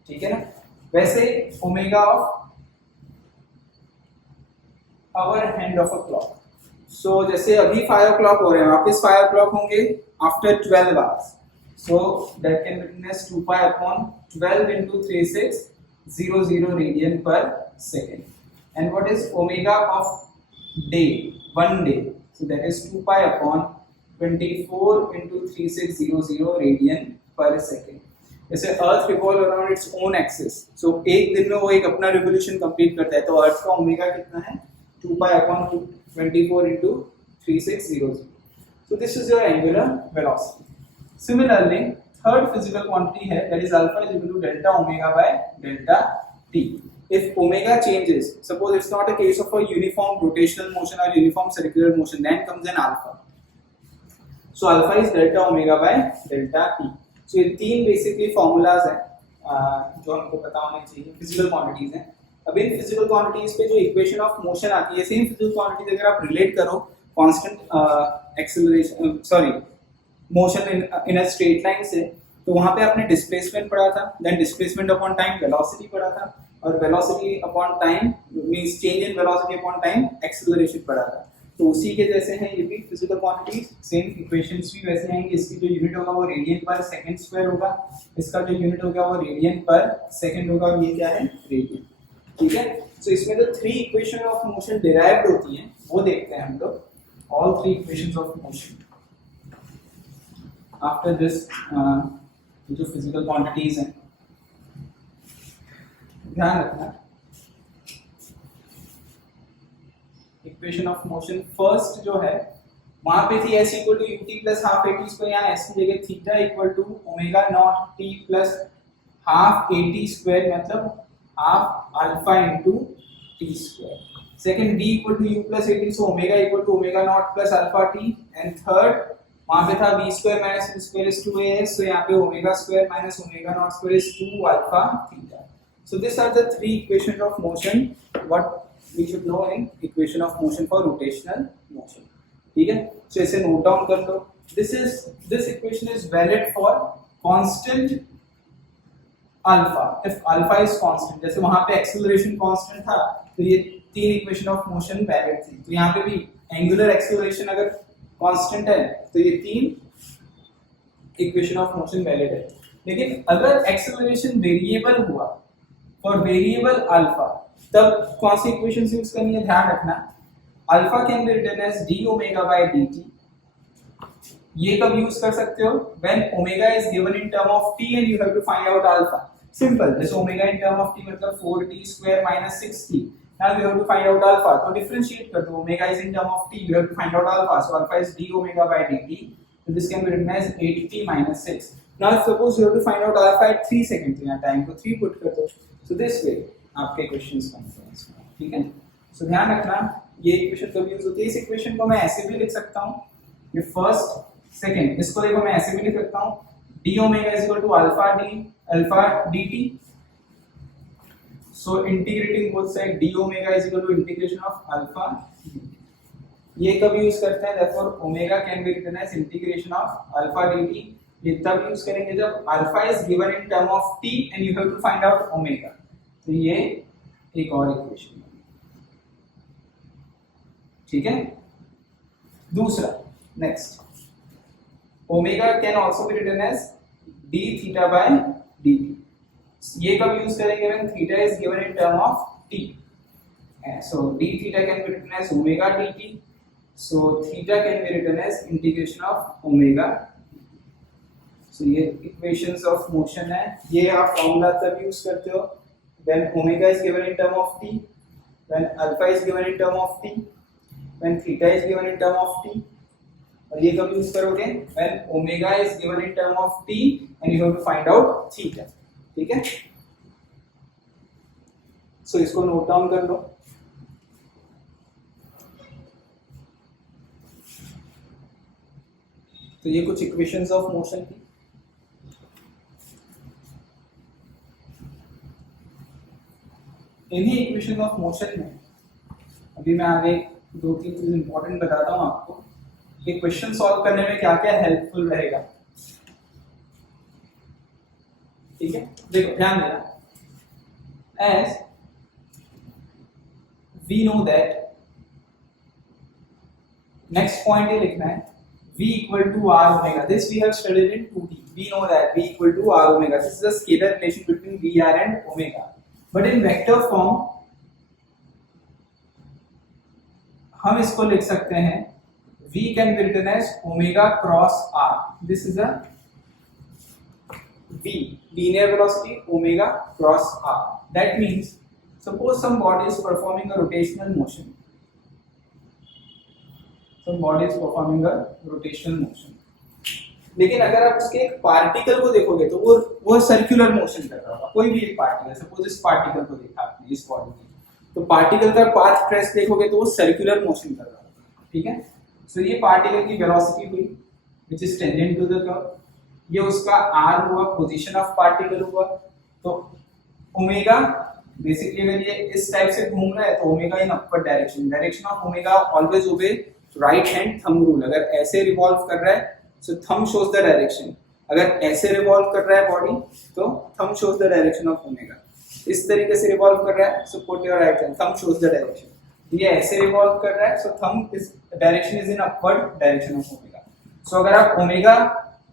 ठीक है ना. वैसे omega of hour hand of a clock. So जैसे अभी 5 o'clock हो रहे हैं, वापस 5 o'clock होंगे after 12 hours. So that can be written as 2 pi upon 12 into 3600 radian per second. And what is omega of day, 1 day? So that is 2 pi upon 24 into 3600 radian per second. जैसे Earth revolve around its own axis, so एक दिन में वो एक अपना रिवोल्यूशन कंप्लीट करता है, तो अर्थ का ओमेगा कितना है 2 pi upon 24 into 3600. So this is your angular velocity. Similarly, third physical quantity है, that is alpha is equal to delta omega by delta t. If omega changes, suppose it's not a case of a uniform rotational motion or uniform circular motion, then comes an alpha. So alpha is delta omega by delta t. So ये तीन बेसिकली फॉर्मूलाज हैं जो हमको पता होने चाहिए, फिजिकल क्वांटिटीज हैं. अब इन फिजिकल क्वांटिटीज पे जो इक्वेशन ऑफ मोशन आती है, सेम फिजिकल क्वांटिटीज अगर आप रिलेट करो constant acceleration sorry motion in a straight line से, तो वहां पे आपने डिस्प्लेसमेंट पढ़ा था, then displacement upon time velocity पढ़ा था, और velocity upon time means change in velocity upon time acceleration पढ़ा था. तो उसी के जैसे हैं ये भी फिजिकल क्वांटिटीज, सेम इक्वेशंस भी वैसे आएंगे. इसकी जो यूनिट होगा वो रेडियन पर सेकंड स्क्वायर होगा, इसका जो यूनिट होगा वो रेडियन पर सेकंड होगा, और ये क्या है रेडियन. ठीक है. सो इसमें जो 3 इक्वेशन ऑफ मोशन डिराइव्ड होती हैं वो देखते हैं हम लोग, all 3 equations of motion after this. जो फिजिकल क्वांटिटीज हैं ध्यान रखना. इक्वेशन ऑफ मोशन फर्स्ट जो है वहां पे थी s equal to ut plus half at square, यहाँ s की जगह theta equal to omega naught t plus half at square, मतलब half alpha into t square. Second b equal to u plus at, so omega equal to omega naught plus alpha t. And third वहां पे था b square minus u square is 2as, so यहाँ पे omega square minus omega naught square is 2 alpha theta. So this are the 3 equations of motion what we should know in equation of motion for rotational motion. ठीक है. so इसे नोट डाउन कर लो. this equation is valid for constant alpha. if alpha is constant, जैसे वहां पे acceleration constant था, तो ये 3 इक्वेशन ऑफ मोशन वैलिड थी. तो यहाँ पे भी एंगुलर एक्सेलरेशन अगर कांस्टेंट है तो ये 3 इक्वेशन ऑफ मोशन वैलिड है. लेकिन अगर एक्सेलरेशन वेरिएबल हुआ फॉर वेरिएबल अल्फा, तब कौन सी इक्वेशंस यूज करनी है ध्यान रखना. Alpha can be written as d omega by dt. ये कब यूज कर सकते हो? When omega is given in term of t and you have to find out alpha. Simple. जैसे omega in term of t मतलब 4t square minus 6t. Now you have to find out alpha, तो डिफरेंशिएट कर दो. Omega is in term of t, you have to find out alpha, so alpha is d omega by dt. so this can be written as 8t minus 6. now suppose you have to find out alpha at 3 seconds, तो यहाँ टाइम को 3 पुट कर दो. so this way आपके क्वेश्चंस बनते हैं इसमें. ठीक है. सो ध्यान रखना ये इक्वेशन कब यूज होती है. इस इक्वेशन को मैं ऐसे भी लिख सकता हूँ, ये फर्स्ट सेकंड, इसको देखो मैं ऐसे भी लिख सकता हूँ d omega is equal to alpha dt. So integrating both side d omega is equal to integration of alpha dt. ये कब यूज करते हैं? Therefore omega can be written as integration of alpha dt. ये तब यूज करेंगे जब alpha is given in term of t and you have to find out omega. तो ये एक और इक्वेशन है. ठीक है. दूसरा next, omega can also be written as d theta by dt. ये कब यूज करेंगे? When theta is given in term of t. so d theta can be written as omega dt. so theta can be written as integration of omega. so ये इक्वेशंस ऑफ मोशन है. ये आप फॉर्मूला तब यूज करते हो when omega is given in term of t, when alpha is given in term of t, when theta is given in term of t. और ये कब यूज करोगे? when omega is given in term of t and you have to find out theta. ठीक है. सो इसको नोट डाउन कर लो. तो ये कुछ इक्वेशंस ऑफ मोशन की। इन्हीं इक्वेशन ऑफ मोशन में अभी मैं आगे 2-3 चीज इंपॉर्टेंट बताता हूँ आपको कि क्वेश्चन सॉल्व करने में क्या क्या हेल्पफुल रहेगा। ठीक है, देखो ध्यान देना। As we know that, next point ये लिखना है v equal to r omega. This we have studied in 2D. We know that v equal to r omega. This is a scalar relation between v r and omega. But in vector form हम इसको लिख सकते हैं v can be written as omega cross r. This is a v, linear velocity, omega cross r. That means suppose some body is performing a rotational motion. Some body is performing a rotational motion. लेकिन अगर आप उसके एक पार्टिकल को देखोगे तो वो सर्कुलर मोशन कर रहा होगा। कोई भी एक पार्टिकल, सपोज इस पार्टिकल को देखा आपने, इस बॉडी में, तो पार्टिकल का पाथ ट्रेस देखोगे तो वो सर्कुलर मोशन कर रहा होगा। ठीक है, सो ये पार्टिकल की वेलोसिटी हुई which is tangent to the curve, ये उसका r हुआ, पोजीशन ऑफ पार्टिकल हुआ। तो ओमेगा बेसिकली अगर ये इस टाइप से घूम रहा है तो omega in upward direction, direction of omega always obey right hand thumb rule. अगर ऐसे रिवॉल्व कर रहा है so thumb shows the direction, अगर ऐसे रिवॉल्व कर रहा है बॉडी तो thumb shows the direction of omega. इस तरीके से रिवॉल्व कर रहा है so put your right hand, thumb shows the direction. ये ऐसे रिवॉल्व कर रहा है so thumb is direction is in upward direction of omega. So अगर आप ओमेगा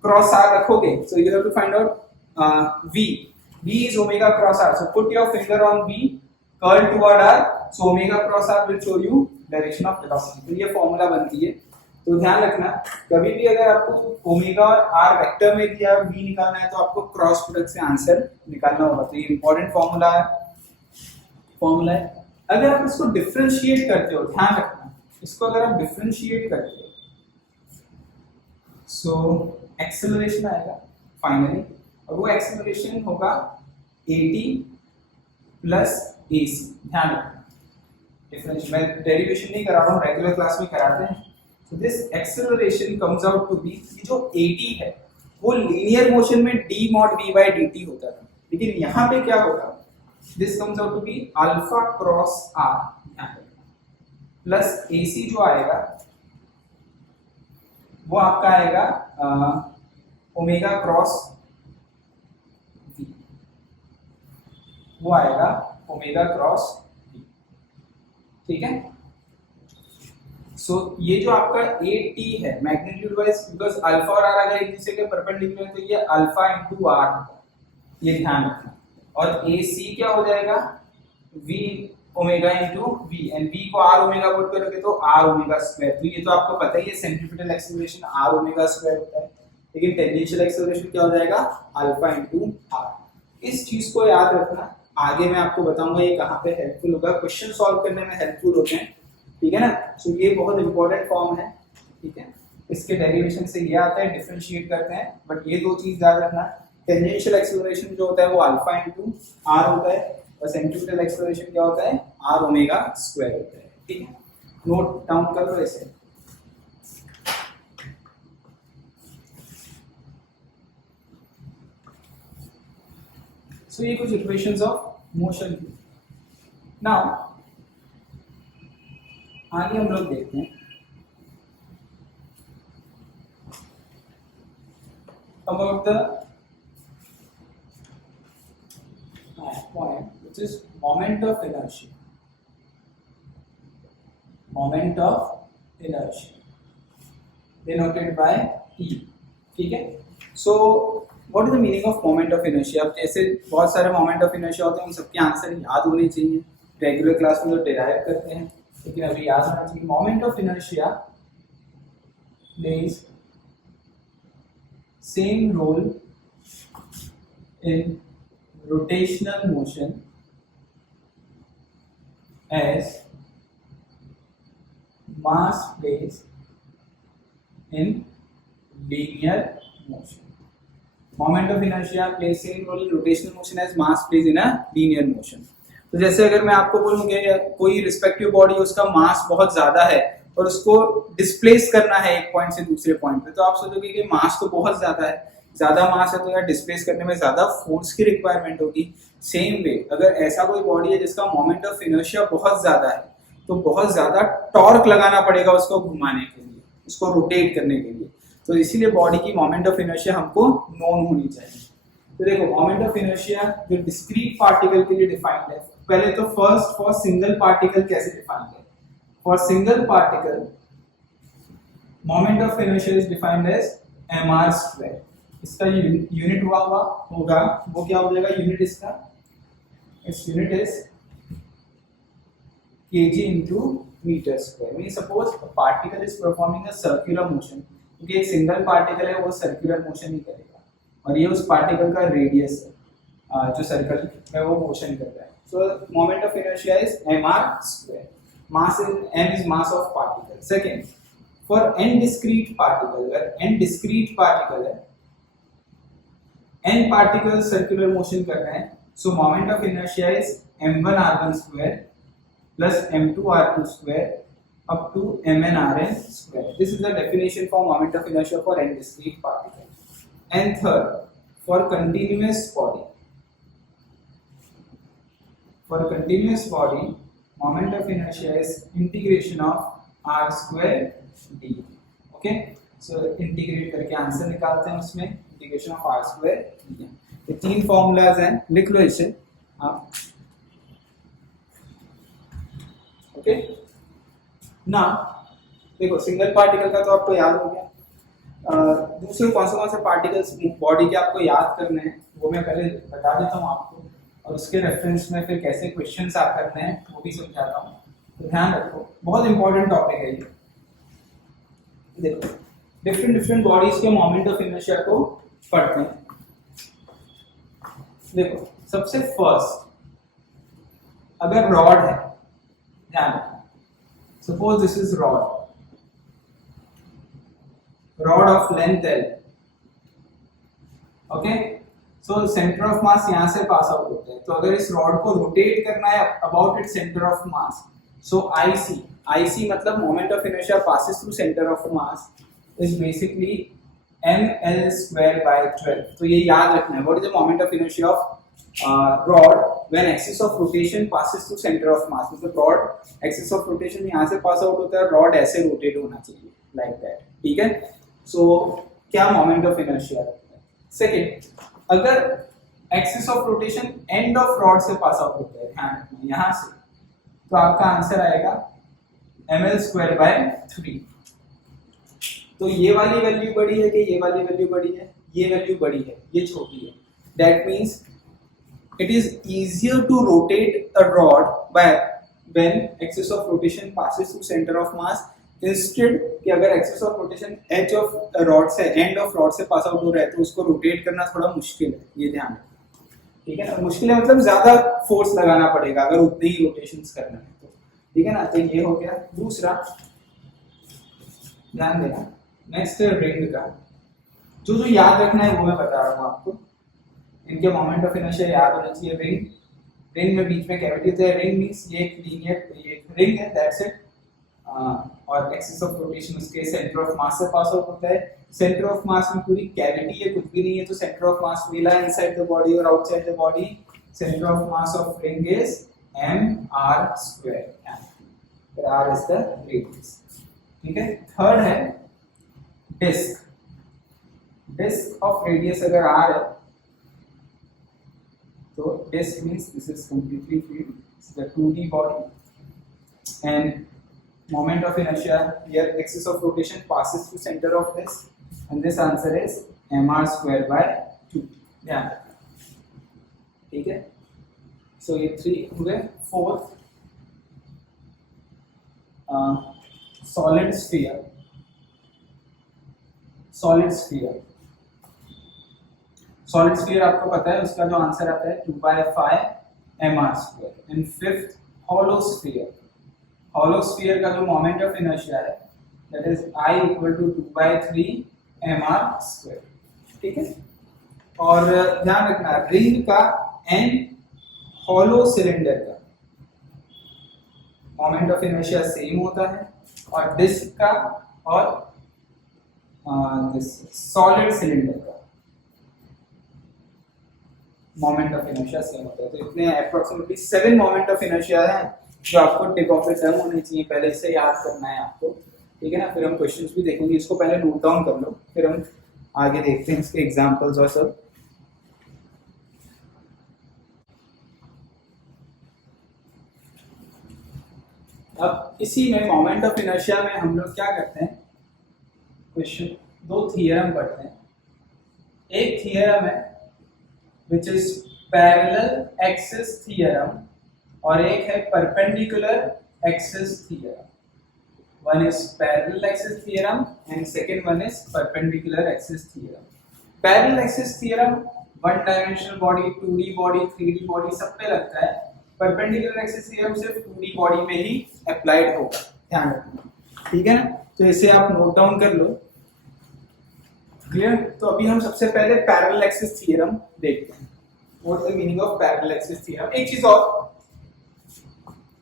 क्रॉस r रखोगे so you have to find out v is omega cross r, so put your finger on v, curl toward r, so omega cross r will show you direction of velocity। तो ये फॉर्मूला बनती है। तो ध्यान रखना, कभी भी अगर आपको ओमेगा और r वेक्टर में दिया v निकालना है तो आपको क्रॉस प्रोडक्ट से आंसर निकालना होगा। तो ये इंपॉर्टेंट फॉर्मूला है। अगर आप इसको डिफरेंशिएट करते हो, ध्यान रखना, इसको अगर आप डिफरेंशिएट करते हो सो एक्सेलरेशन आएगा फाइनली, और वो एक्सेलरेशन होगा at प्लस ac। ध्यान रखना, डिफरेंशिएट मैं डेरिवेशन नहीं करा रहा हूँ, रेगुलर क्लास में कराते हैं। So this acceleration comes out to be, जो at है वो लीनियर मोशन में d mod v by dt होता था, लेकिन यहाँ पे क्या होगा, this comes out to be alpha cross r plus ac जो आएगा वो आपका आएगा ओमेगा क्रॉस v, वो आएगा ओमेगा क्रॉस v। ठीक है, सो ये जो आपका at है मैग्नीट्यूड वाइज, बिकॉज अल्फा और r अगर एक दूसरे के परपेंडिकुलर है तो ये अल्फा इंटू r होगा, ये ध्यान रखना। और ac क्या हो जाएगा, v omega into v, and v को r ओमेगा पुट करोगे तो r ओमेगा स्क्वायर। तो ये तो आपको पता ही है, centrifugal acceleration r omega square होता है, लेकिन टेंजेंशियल एक्सेलरेशन क्या हो जाएगा, अल्फा इंटू r। इस चीज को याद रखना, आगे मैं आपको बताऊंगा ये कहाँ पे हेल्पफुल होगा, क्वेश्चन सॉल्व करने में हेल्पफुल होते हैं। ठीक है ना, सो ये बहुत इंपॉर्टेंट फॉर्म है। ठीक है, इसके डेरिवेशन से ये आता है, डिफरेंशिएट करते हैं, बट ये दो चीज याद रखना, टेंजेंशियल एक्सेलरेशन जो होता है वो अल्फा इंटू r होता है, और सेंट्रीफ्यूगल एक्सेलरेशन क्या होता है, r ओमेगा स्क्वायर होता है। ठीक है, नोट डाउन कर लो इसे। सो ये कुछ इक्वेशंस ऑफ मोशन की। नाउ आगे हम लोग देखते हैं about the point which is moment of inertia, denoted by E। ठीक है, so what is the meaning of moment of inertia? अब जैसे बहुत सारे moment of inertia होते हैं, उन सबके आंसर याद होने चाहिए, रेगुलर क्लास में तो डिराइव करते हैं, लेकिन अभी याद होना चाहिए। Moment of inertia plays same role in rotational motion as mass plays in linear motion. Moment of inertia plays same role in rotational motion as mass plays in a linear motion. तो जैसे अगर मैं आपको बोलूँ कि कोई रिस्पेक्टिव बॉडी उसका मास बहुत ज्यादा है और उसको डिस्प्लेस करना है एक पॉइंट से दूसरे पॉइंट पे, तो आप सोचोगे कि मास तो बहुत ज्यादा है, ज्यादा मास है तो यार डिस्प्लेस करने में ज्यादा फोर्स की रिक्वायरमेंट होगी। सेम वे अगर ऐसा कोई बॉडी है जिसका मोमेंट ऑफ इनर्शिया बहुत ज्यादा है, तो बहुत ज्यादा टॉर्क लगाना पड़ेगा उसको घुमाने के लिए, उसको रोटेट करने के लिए। तो इसीलिए बॉडी की मोमेंट ऑफ इनर्शिया हमको नोन होनी चाहिए। तो देखो मोमेंट ऑफ इनर्शिया जो डिस्क्रीट पार्टिकल के लिए डिफाइंड है, पहले तो फर्स्ट फॉर सिंगल पार्टिकल कैसे डिफाइंड है। For single particle moment of inertia is defined as mr square. इसका यूनिट होगा वो क्या हो जाएगा, यूनिट इसका, इस unit is kg into meter square। Mean suppose particle is performing a circular motion, क्योंकि एक सिंगल पार्टिकल है वो सर्कुलर मोशन ही करेगा और ये उस पार्टिकल का रेडियस है जो सर्कल में वो मोशन कर रहा है। सो moment of inertia is mr square. Mass is m is mass of particle. Second for n discrete particle, अगर n डिस्क्रीट पार्टिकल है, n पार्टिकल सर्कुलर मोशन कर रहे हैं, सो moment of inertia is m1 r1 square plus m2 r2 square up to mn rn square. This is the definition for moment of inertia for n discrete particle. And third, for continuous body, moment of inertia is integration of r square d. Okay, so integrate करके आंसर निकालते हैं उसमें, integration of r square d। ये तीन फॉर्मूलाज हैं, लिख लो इसे आप। ओके ना, देखो सिंगल पार्टिकल का तो आपको याद हो गया। दूसरे कौन से पार्टिकल्स बॉडी के आपको याद करने हैं वो मैं पहले बता देता हूँ आपको, और उसके रेफरेंस में फिर कैसे क्वेश्चंस आप करने हैं वो भी समझाता हूँ। तो ध्यान रखो, बहुत इंपॉर्टेंट टॉपिक है ये। देखो डिफरेंट बॉडीज के मोमेंट ऑफ इनर्शिया को पढ़ते हैं। देखो सबसे फर्स्ट, अगर रॉड है, ध्यान रखना, suppose this is rod of length L। Okay, so centre of मास यहां से पास आउट होता है, तो अगर इस रॉड को रोटेट करना है about its centre of mass, so IC मतलब moment of inertia passes through centre of mass is basically ml square by 12। तो ये याद रखना है, what is the moment of inertia of rod when axis of rotation passes through center of mass। मतलब rod axis of rotation यहाँ से पास आउट होता है, rod ऐसे रोटेट होना चाहिए like that, ठीक है। so क्या मोमेंट ऑफ इनर्शिया है। सेकंड, अगर axis of rotation end of rod से पास आउट होता है, ध्यान रखना यहाँ से, तो आपका आंसर आएगा ml square by 3। तो ये वाली वैल्यू बड़ी है कि ये वाली वैल्यू बड़ी है, ये वैल्यू बड़ी है, ये छोटी है। That means it is easier to rotate a rod by when axis of rotation passes through center of mass, instead कि अगर axis of rotation edge of rod से end of rod से pass out हो रहा है तो उसको rotate करना थोड़ा मुश्किल है, ये ध्यान रखना, ठीक है ना। मुश्किल है मतलब ज्यादा फोर्स लगाना पड़ेगा अगर उतने ही रोटेशंस करना है तो, ठीक है ना। तो ये हो गया। दूसरा ध्यान देना, नेक्स्ट रिंग का जो याद रखना है वो मैं बता रहा हूँ आपको। इनके मोमेंट ऑफ इनर्शिया याद होना चाहिए। रिंग में बीच में कैविटी होता है, रिंग मींस ये एक लीनियर ये रिंग है, दैट्स इट। और एक्सिस ऑफ रोटेशन उसके सेंटर ऑफ मास से पास आउट होता है। सेंटर ऑफ मास में पूरी कैविटी है, कुछ भी नहीं है, तो सेंटर ऑफ मास मिला है इनसाइड द बॉडी और outside the body. Centre of mass of ring is mr square, फिर r इज द रेडियस, ठीक है। थर्ड है डिस्क ऑफ रेडियस अगर r है तो disk means this is completely free, it's the 2D body and moment of inertia here axis of rotation passes through center of this and this answer is mr square by 2। ध्यान रखना, ठीक है। सो ये 3 हुए। फोर्थ सॉलिड स्फीयर आपको पता है, उसका जो आंसर आता है 2/5 mr square. And fifth hollow sphere का जो मोमेंट ऑफ इनर्शिया है that is I = 2/3 mr square, ठीक है। और ध्यान रखना रिंग का एंड हॉलो सिलेंडर का मोमेंट ऑफ इनर्शिया सेम होता है, और डिस्क का और दिस सॉलिड सिलेंडर का मोमेंट ऑफ इनर्शिया सेम होता है। तो इतने अप्रोक्सीमेटली 7 मोमेंट ऑफ इनर्शिया है जो आपको टिप ऑफ द टंग होने चाहिए, पहले इससे याद करना है आपको, ठीक है ना। फिर हम क्वेश्चंस भी देखेंगे, इसको पहले नोट डाउन कर लो, फिर हम आगे देखते हैं इसके एग्जांपल्स और सब। अब इसी में मोमेंट ऑफ इनर्शिया में हम लोग क्या करते हैं, क्वेश्चन 2 थियरम पढ़ते हैं। एक थियरम है which is parallel axis theorem, और एक है perpendicular axis theorem. One is parallel axis theorem and second one is perpendicular axis theorem. Parallel axis theorem one dimensional body, 2D body, 3D body सब पे लगता है। Perpendicular axis theorem सिर्फ 2D body में ही applied होगा, ध्यान रखना, ठीक है ना। तो इसे आप नोट डाउन कर लो, क्लियर। तो अभी हम सबसे पहले पैरेलल एक्सिस थ्योरम देखते हैं। What is the meaning of parallel axis theorem. एक चीज और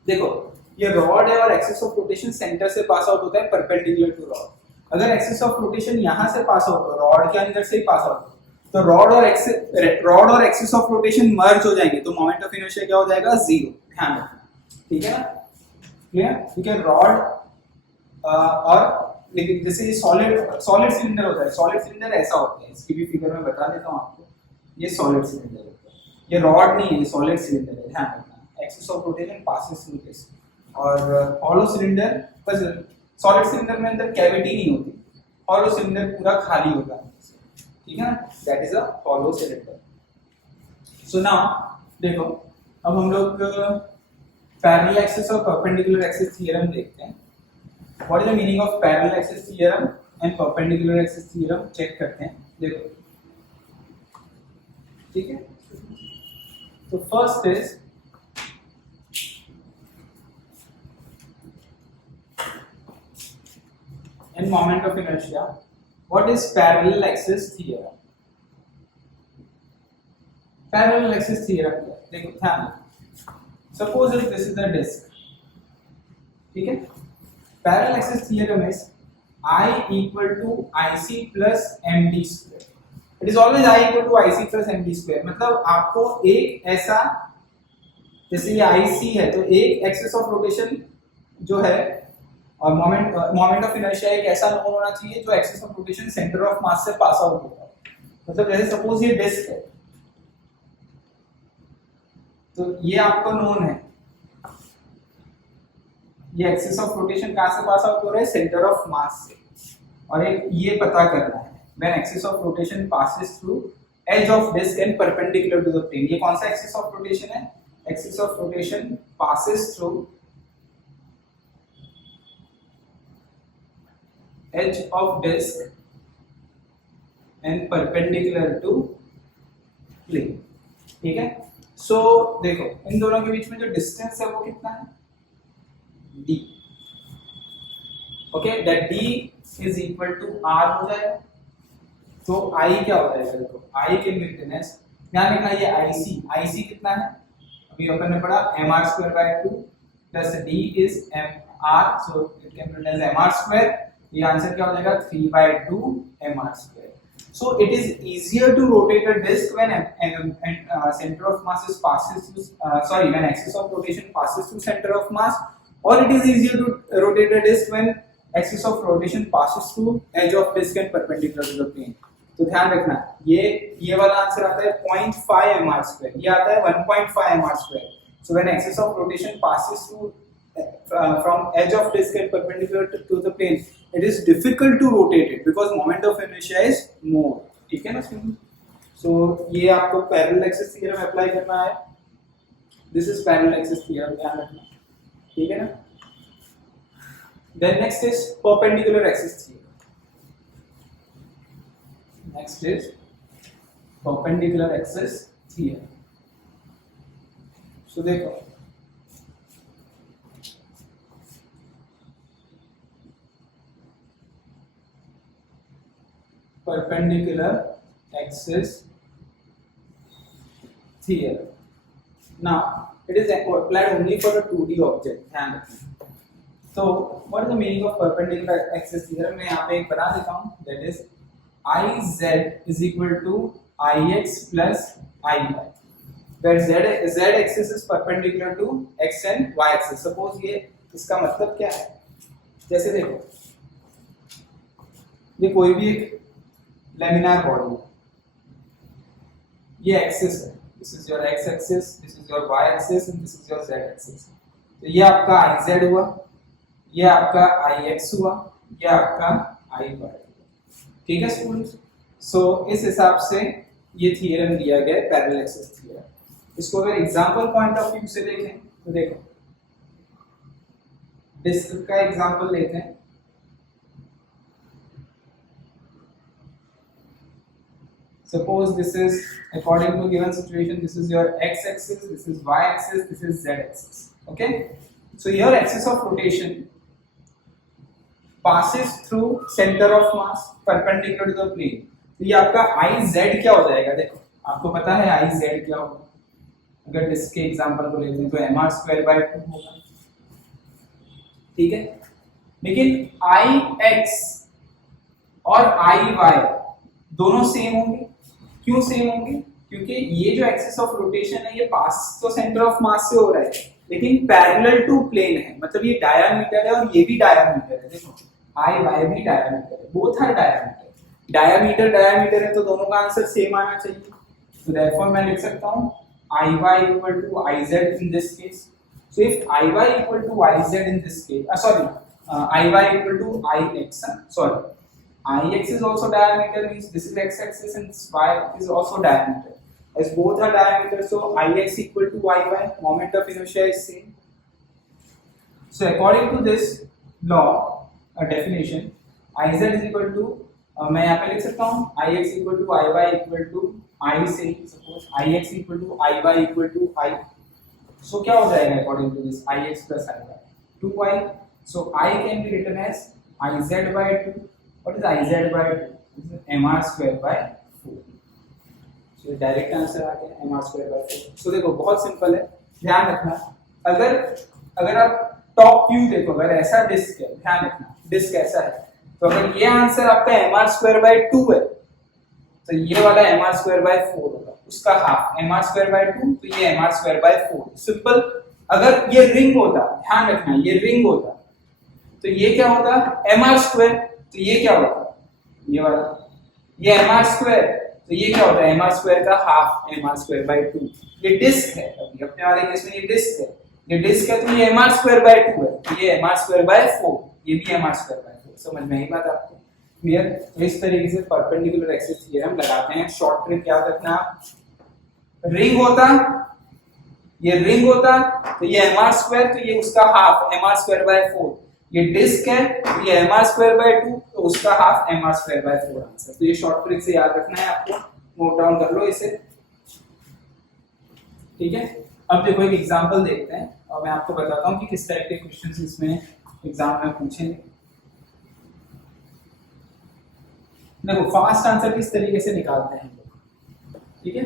देखो, ये रॉड है और एक्सिस ऑफ रोटेशन सेंटर से पास आउट होता है परपेंडिकुलर टू रॉड। अगर एक्सिस ऑफ रोटेशन यहां से पास आउट हो, रॉड के अंदर से ही पास आउट हो, तो रॉड और एक्सिस ऑफ रोटेशन मर्ज हो जाएंगे, तो मोमेंट ऑफ इनर्शिया क्या हो जाएगा, 0। ध्यान रखना, ठीक है ना, क्लियर। ठीक है, रॉड और लेकिन जैसे ये सॉलिड सिलेंडर होता है, सॉलिड सिलेंडर ऐसा होता है, इसकी भी फिगर में बता देता हूँ आपको। ये सॉलिड सिलेंडर होता है, ये रॉड नहीं है, ये सॉलिड सिलेंडर है, ध्यान रखना। Axis of rotation passes through this. और हॉलो सिलेंडर, बस सॉलिड सिलेंडर में अंदर कैविटी नहीं होती, हॉलो सिलेंडर पूरा खाली होता है, ठीक है ना, that is a hollow cylinder. So now देखो, अब हम लोग पैरेलल एक्सिस और परपेंडिकुलर एक्सिस थ्योरम देखते हैं। What is the meaning of parallel axis theorem and perpendicular axis theorem, check करते हैं, देखो, ठीक है। तो first is in moment of inertia, what is parallel axis theorem? Parallel axis theorem देखो ध्यान, suppose if this is the disk, ठीक है। Parallel axis theorem is I equal to IC plus MD square. It is always I equal to IC plus MD square। मतलब आपको एक ऐसा, जैसे ये IC है तो एक एक्सिस ऑफ रोटेशन जो है और मोमेंट ऑफ इनर्शिया एक ऐसा नोन होना चाहिए जो axis of rotation centre of मास से पास आउट होता है। मतलब जैसे सपोज ये डिस्क है, तो ये आपको नोन है, ये एक्सिस ऑफ रोटेशन कहां से पास आउट हो रहा है, सेंटर ऑफ मास से। और एक ये पता करना है when axis of rotation passes through edge of disc and perpendicular to the plane. ये कौन सा एक्सिस ऑफ रोटेशन है, axis of rotation passes through edge of disk and perpendicular to plane, ठीक है। सो देखो, इन दोनों के बीच में जो डिस्टेंस है वो कितना है, d, okay, that d is equal to r हो जाएगा। तो I क्या हो जाएगा, देखो I के विड्थ, ध्यान रखना, ये IC कितना है, अभी अपन ने पढ़ा mr²/2 plus d is mr, so it can be written as mr²। ये आंसर क्या हो जाएगा, 3/2 mr²। So it is easier to rotate a disk when center of mass is passes through when axis of rotation passes through center of mass, or it is easier to rotate a disk when axis of rotation passes through edge of disk and perpendicular to the plane। तो ध्यान रखना, ये वाला आंसर आता है 0.5 mr², ये आता है 1.5 mr²। So when axis of rotation passes through from edge of disk and perpendicular to the plane, it is difficult to rotate it because moment of inertia is more, ठीक है ना। So ये आपको पैरेलल एक्सिस थ्योरम अप्लाई करना है, this is parallel axis theorem, ध्यान रखना, ठीक है ना। Then next is perpendicular axis theorem. Next is perpendicular axis theorem. So देखो, perpendicular axis theorem. Now it is applied only for a 2D object, ध्यान रखना। तो what is the meaning of perpendicular axis theorem, मैं यहाँ पे एक बना देता हूँ, that is IZ is equal to IX plus IY, where Z axis is perpendicular to X and Y axis। Suppose ये इसका मतलब क्या है, जैसे देखो ये कोई भी एक लेमिनार बॉडी है, ये एक्सिस है, this is your X axis, this is your Y axis and this is your Z axis. तो ये आपका IZ हुआ, ये आपका IX हुआ, ये आपका IY हुआ, ठीक है स्टूडेंट्स। सो इस हिसाब से ये थ्योरम दिया गया है, पैरेलल एक्सिस थ्योरम। इसको अगर एग्जांपल पॉइंट ऑफ व्यू से देखें तो देखो डिस्क का एग्जांपल लेते हैं। Suppose this is according to given situation, this is your X axis, this is Y axis, this is Z axis, okay? So your axis of rotation passes through center of mass perpendicular to the plane। तो ये आपका IZ क्या हो जाएगा, देखो आपको पता है IZ क्या होगा, अगर डिस्क के एग्जांपल को लेते हैं तो mr²/2 होगा, ठीक है। लेकिन IX और IY दोनों सेम होंगे, क्यों सेम होंगे, क्योंकि ये जो एक्सिस ऑफ रोटेशन है ये पास तो सेंटर ऑफ मास से हो रहा है, लेकिन पैरेलल टू प्लेन है, मतलब ये डायमीटर है और ये भी डायमीटर है, देखो IY भी डायमीटर है, बोथ आर डायमीटर। डायमीटर है तो दोनों का आंसर सेम आना चाहिए, तो देयरफॉर मैं लिख सकता हूं IY equal to IZ in this case। So if IY equal to IZ in this case, IY equal to IX, IX is also diameter, means this is X axis and this Y is also diameter, as both are diameter, so IX equal to IY, moment of inertia is same। So according to this law, definition, IZ is equal to मैं यहाँ पे लिख सकता हूँ IX equal to IY equal to I से, suppose IX equal to IY equal to I, so क्या हो जाएगा according to this IX plus IY 2Y, so I can be written as IZ/2। What is IZ/2? This is mr²/4, so direct answer आ गया mr²/4। so देखो बहुत सिंपल है, ध्यान रखना, अगर आप टॉप व्यू देखो, अगर ऐसा डिस्क है, ध्यान रखना डिस्क ऐसा है, तो अगर ये आंसर आपका mr²/2 है तो ये वाला mr²/4 होगा, उसका हाफ mr²/2, तो ये mr²/4। सिंपल। अगर ये रिंग होता, ध्यान रखना ये रिंग होता, तो ये क्या होता mr², तो ये क्या होता ये वाला, ये mr², तो ये क्या होता है mr² का हाफ mr²/2। ये डिस्क है, अभी अपने वाले केस में ये डिस्क है, तो ये mr²/2 है, तो ये mr²/4, ये भी mr²/4। समझ में आई बात आपको, क्लियर। तो इस तरीके से परपेंडिकुलर एक्सिस थ्योरम लगाते हैं। शॉर्ट ट्रिक याद रखना, रिंग होता, ये रिंग होता तो ये mr², तो ये उसका हाफ mr²/4, ये डिस्क है तो ये mr²/2, तो उसका हाफ mr²/4 आंसर। तो ये शॉर्ट ट्रिक से याद रखना है आपको, नोट डाउन कर लो इसे, ठीक है। अब देखो एक एग्जांपल देखते हैं और मैं आपको बताता हूँ कि किस टाइप के क्वेश्चंस इसमें एग्जाम में पूछेंगे। देखो फास्ट आंसर किस तरीके से निकालते हैं लोग, ठीक है,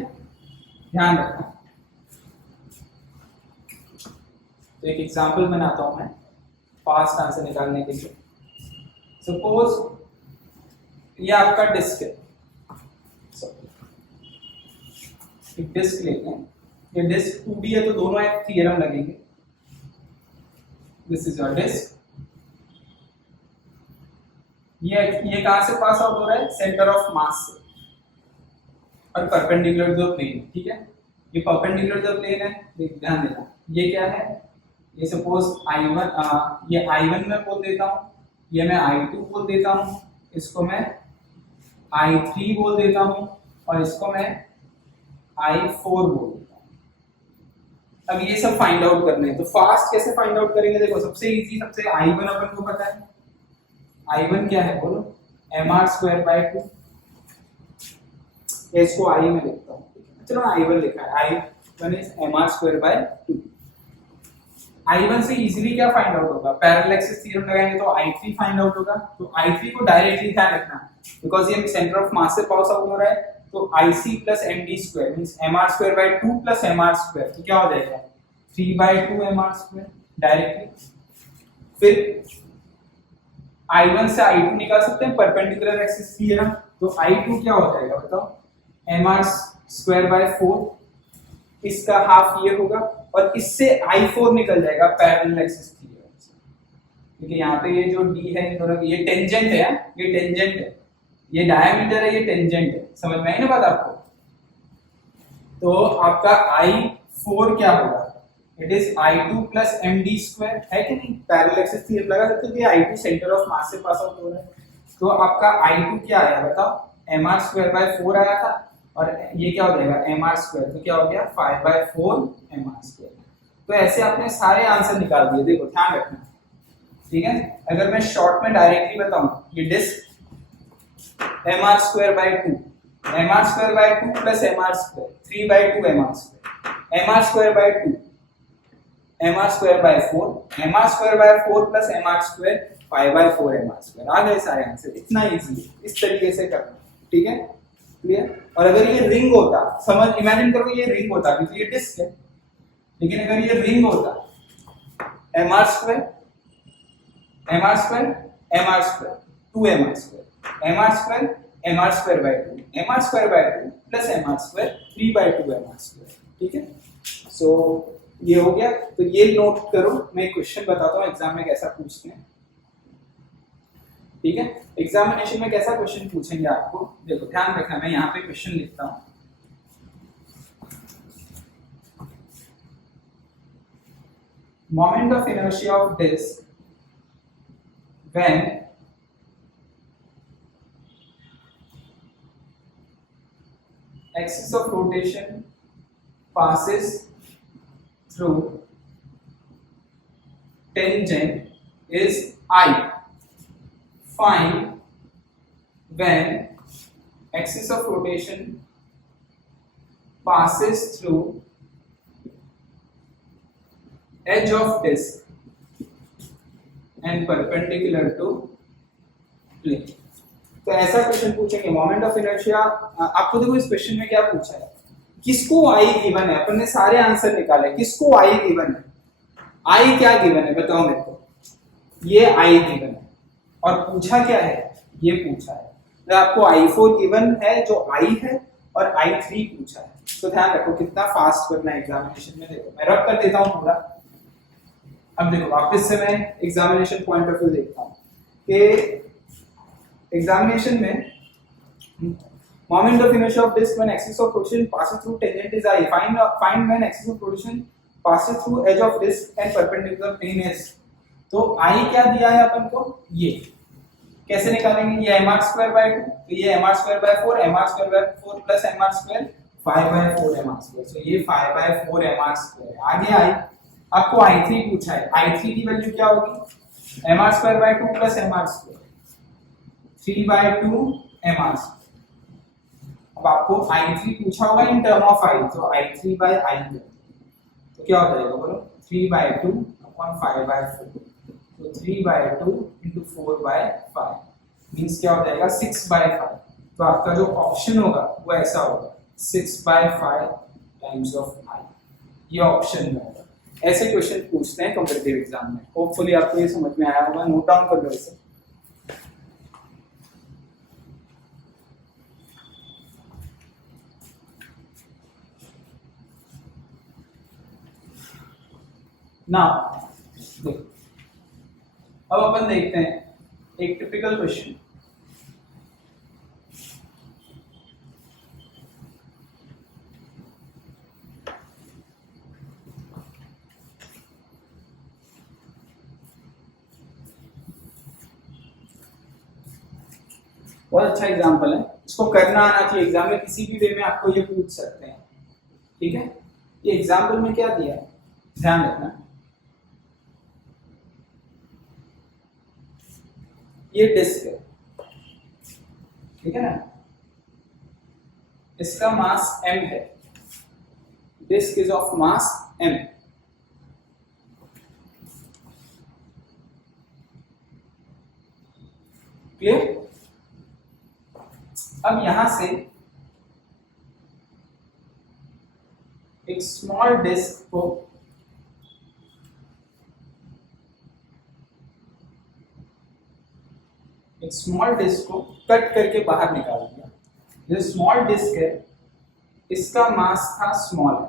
ध्यान रखना। तो एक एग्जांपल बनाता हूं मैं फास्ट आंसर निकालने के लिए। सपोज ये आपका डिस्क है, एक डिस्क लेते हैं, ये डिस्क 2D है तो दोनों एक थ्योरम लगेंगे। दिस इज योर डिस्क, ये कहां से पास आउट हो रहा है, सेंटर ऑफ मास से, और परपेंडिकुलर टू द प्लेन, ठीक है। ये परपेंडिकुलर टू द प्लेन है, ध्यान देना। ये क्या है, ये सपोज I1, ये I1 में बोल देता हूं, ये मैं I2 बोल देता हूं, इसको मैं I3 बोल देता हूं, और इसको मैं I4 बोल देता हूं। अब ये सब फाइंड आउट करने हैं, तो फास्ट कैसे फाइंड आउट करेंगे, देखो सबसे इजी, सबसे I1 अपन को पता है, I1 क्या है बोलो, mr²/2, इसको I में लिखता हूँ, चलो I1 लिखा है, I1 इज mr²/2। I1 से इजीली क्या फाइंड आउट होगा, पैरेलल एक्सिस थ्योरम लगाएंगे तो I3 फाइंड आउट होगा। तो I3 को डायरेक्टली ध्यान रखना, बिकॉज ये सेंटर ऑफ मास से पास आउट हो रहा है, तो IC + md² means mr²/2 + mr², तो क्या हो जाएगा 3/2 mr² डायरेक्टली। फिर I1 से I2 निकाल सकते हैं, परपेंडिकुलर एक्सिस थ्योरम। तो I2 क्या हो जाएगा बताओ, mr²/4, इसका हाफ ये होगा, और इससे I4 निकल जाएगा पैरेलल एक्सिस थ्योरम से। क्योंकि यहाँ पे ये जो D है इन दोनों, ये टेंजेंट है, ये टेंजेंट है, ये डायमीटर है, ये टेंजेंट है, समझ में आई ना बात आपको। तो आपका I4 क्या होगा, it is I2 plus md², है कि नहीं, पैरेलल एक्सिस थ्योरम लगा सकते हो कि I2 सेंटर ऑफ मास से पास आउट हो रहा है। तो आपका I2 क्या आया बताओ, mr²/4 आया था, और ये क्या हो जाएगा mr², तो क्या हो गया 5/4 mr²। तो ऐसे आपने सारे आंसर निकाल दिए, देखो ध्यान रखना, ठीक है। अगर मैं शॉर्ट में डायरेक्टली बताऊं, ये disc mr²/2 plus mr² 3/2 mr²/2 mr²/4 mr²/4 plus mr² 5/4 mr²। आ गए सारे आंसर, इतना इजी है, इस तरीके से करना, ठीक है, क्लियर। और अगर ये रिंग होता, समझ, इमेजिन करो ये रिंग होता, क्योंकि ये डिस्क है, लेकिन अगर ये रिंग होता, mr² 2 mr² plus mr² 3/2 mr², ठीक है। सो ये हो गया, तो ये नोट करो, मैं एक क्वेश्चन बताता हूँ एग्जाम में कैसा पूछते हैं, ठीक है। एग्जामिनेशन में कैसा क्वेश्चन पूछेंगे आपको, देखो ध्यान रखना, मैं यहाँ पे क्वेश्चन लिखता हूँ। Moment of inertia of disc when axis of rotation passes through tangent is I. Find when axis of rotation passes through edge of disk and perpendicular to plane। तो ऐसा क्वेश्चन पूछेंगे, मोमेंट ऑफ इनर्शिया। आपको देखो इस क्वेश्चन में क्या पूछा है, किसको I गिवन है, अपन ने सारे आंसर निकाले, किसको I गिवन है, I क्या गिवन है बताओ मेरे को, ये I गिवन है, और पूछा क्या है, ये पूछा है, तो आपको I4 गिवन है जो I है, और I3 पूछा है। तो ध्यान रखो कितना फास्ट करना है एग्जामिनेशन में। देखो मैं रब कर देता हूँ पूरा। अब देखो वापस से मैं एग्जामिनेशन पॉइंट ऑफ व्यू देखता हूँ कि एग्जामिनेशन में moment of inertia of disc when axis of rotation passes through tangent is I। find when axis of rotation passes through edge of disk and perpendicular plane is। तो I क्या दिया है अपन को, ये कैसे निकालेंगे, ये mr²/2, तो ये mr²/4 mr²/4 plus mr² 5/4 mr², तो ये 5/4 mr²। आगे I आपको I3 पूछा है, I3 की वैल्यू क्या होगी, mr²/2 प्लस mr², 3/2 mr²। अब आपको I3 पूछा होगा इन टर्म ऑफ I, तो I3/I, तो क्या हो जाएगा बोलो, 3/2 अपॉन 5/4, तो 3/2 into 4/5 मींस क्या हो जाएगा 6/5। तो आपका जो ऑप्शन होगा वो ऐसा होगा 6/5 टाइम्स ऑफ I, ये ऑप्शन में होगा। ऐसे क्वेश्चन पूछते हैं कॉम्पिटिटिव एग्जाम में। होपफुली आपको ये समझ में आया होगा, नोट डाउन कर लो इसे। नाउ देखो, अब अपन देखते हैं एक टिपिकल क्वेश्चन। बहुत अच्छा एग्जांपल है, इसको करना आना चाहिए एग्जाम में, किसी भी वे में आपको ये पूछ सकते हैं, ठीक है। ये एग्जांपल में क्या दिया है ध्यान रखना, ये डिस्क है, ठीक है ना, इसका मास m है, disc is of mass m। Clear. अब यहां से एक स्मॉल डिस्क को एक स्मॉल डिस्क को कट करके बाहर निकाल दिया। जो स्मॉल डिस्क है इसका मास था स्मॉल है,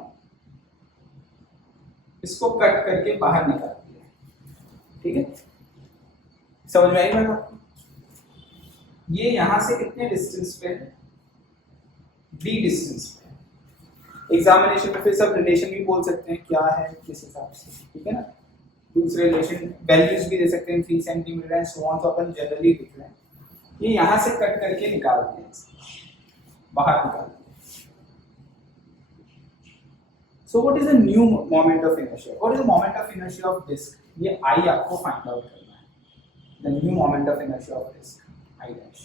इसको कट करके बाहर निकाल दिया। ठीक है, समझ में आई बात आपको? ये यहां से कितने डिस्टेंस पे है? d डिस्टेंस पे। एग्जामिनेशन में फिर सब रिलेशन भी बोल सकते हैं क्या है किस हिसाब से, ठीक है ना। दूसरे रिलेशन वैल्यूज भी दे सकते हैं 3 सेंटीमीटर एंड सो ऑन, तो अपन जनरली लिख रहे हैं। ये यहां से कट करके निकाल दिया, बाहर निकाल दिया। So what is the new moment of inertia? What is the moment of inertia of disk? ये I आपको find out करना है। The new moment of inertia of disk, I dash.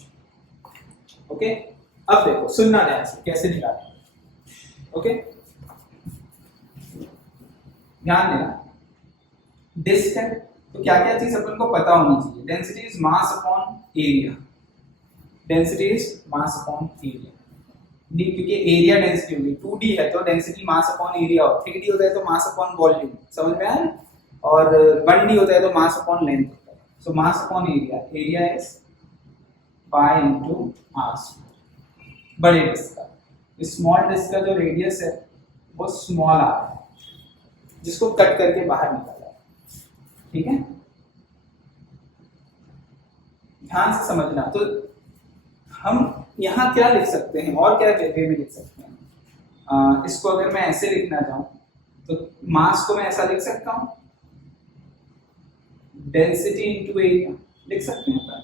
Okay? अब देखो, सुनना ध्यान से कैसे निकालेंगे। Okay? ध्यान देना, डिस्क है तो क्या क्या चीज अपन को पता होनी चाहिए। Density is mass upon area, density is mass upon area. क्योंकि एरिया डेंसिटी होगी, 2D है तो डेंसिटी मास अपॉन एरिया हो, 3D होता है तो मास अपॉन वॉल्यूम, समझ में आया ना। और 1D होता है तो मास अपॉन लेंथ होता है। So mass upon area, area is pi into r. बड़े डिस्क का, स्मॉल डिस्क का जो रेडियस है वो स्मॉल आर है, जिसको कट करके बाहर निकाला है। ठीक है, ध्यान से समझना। तो हम यहाँ क्या लिख सकते हैं और क्या वे में लिख सकते हैं। इसको अगर मैं ऐसे लिखना चाहूं तो मास को मैं ऐसा लिख सकता हूं, डेंसिटी इनटू एरिया लिख सकते हैं,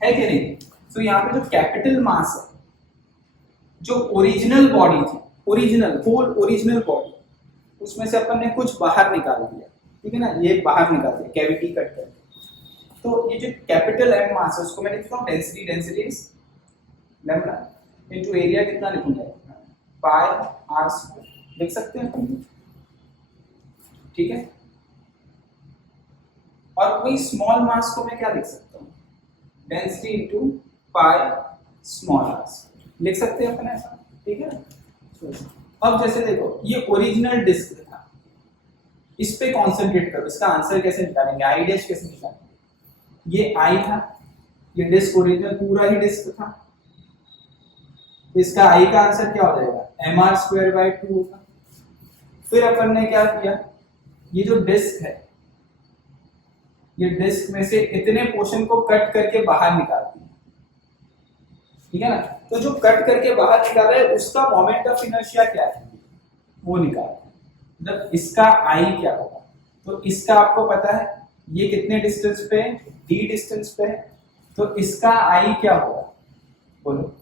है कि नहीं। तो यहाँ पे जो कैपिटल मास है, जो ओरिजिनल बॉडी थी, ओरिजिनल होल ओरिजिनल बॉडी, उसमें से अपन ने कुछ बाहर निकाल दिया। ठीक है ना, ये बाहर निकाल दिया कैविटी कट करके। तो ये जो कैपिटल एम मास है उसको मैं लिखता हूँ density, density is lambda into area. कितना लिखूंगा? पाई आर स्क्वायर लिख सकते हैं। ठीक है, और कोई स्मॉल मास को मैं क्या लिख सकता हूँ? Density into pi small r लिख सकते हैं अपन ऐसा। ठीक है, अब जैसे देखो ये ओरिजिनल डिस्क था, इस पे कॉन्सेंट्रेट करो। इसका आंसर कैसे निकालेंगे? आई डैश कैसे निकालेंगे? ये आई था, ये डिस्क ओरिजिनल पूरा ही डिस्क था, तो इसका आई का आंसर क्या हो जाएगा? mr²/2 होगा। फिर अपन ने क्या किया, ये जो डिस्क है, ये डिस्क में से इतने पोर्शन को कट करके बाहर निकाल दिया। ठीक है ना, तो जो कट करके बाहर निकाला है उसका मोमेंट ऑफ इनर्शिया क्या है वो निकाल। जब इसका आई क्या होगा, तो इसका आपको पता है ये कितने डिस्टेंस पे है? d डिस्टेंस पे है, तो इसका आई क्या होगा बोलो?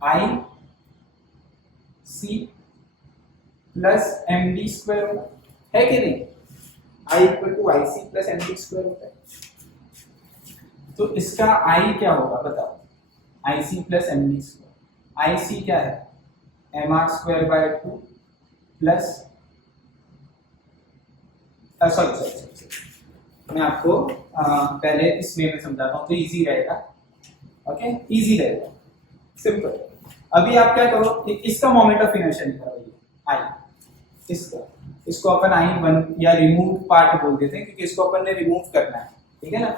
I C plus M D square होगा, है कि नहीं। I equal to I C plus M D square होता है, तो इसका आई क्या होगा बताओ? I C plus M D square. I C क्या है? mr²/2 प्लस सॉरी मैं आपको पहले इसमें मैं समझाता हूँ तो इजी रहेगा। ओके, इजी रहेगा, सिंपल। अभी आप क्या करो, इसका मोमेंट ऑफ इनर्शिया निकालो, आई इसको अपन I1 या रिमूव पार्ट बोल देते हैं क्योंकि इसको अपन ने रिमूव करना है। ठीक है ना,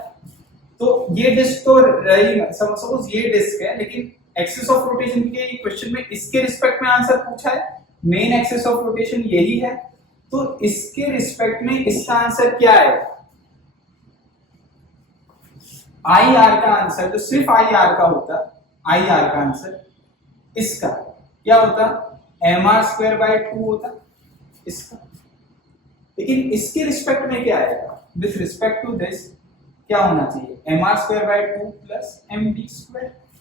तो ये डिस्क तो रही, सपोज ये डिस्क है, लेकिन एक्सिस ऑफ रोटेशन के क्वेश्चन में इसके रिस्पेक्ट में आंसर पूछा है, मेन एक्सिस ऑफ रोटेशन यही है, तो इसके रिस्पेक्ट में इसका आंसर क्या है? आई आर का आंसर जो सिर्फ आई आर का होता, आई आर का आंसर इसका क्या होता? mr²/2 होता इसका। लेकिन इसके रिस्पेक्ट में क्या आएगा? विथ रिस्पेक्ट टू दिस क्या होना चाहिए? mr²/2 plus md²।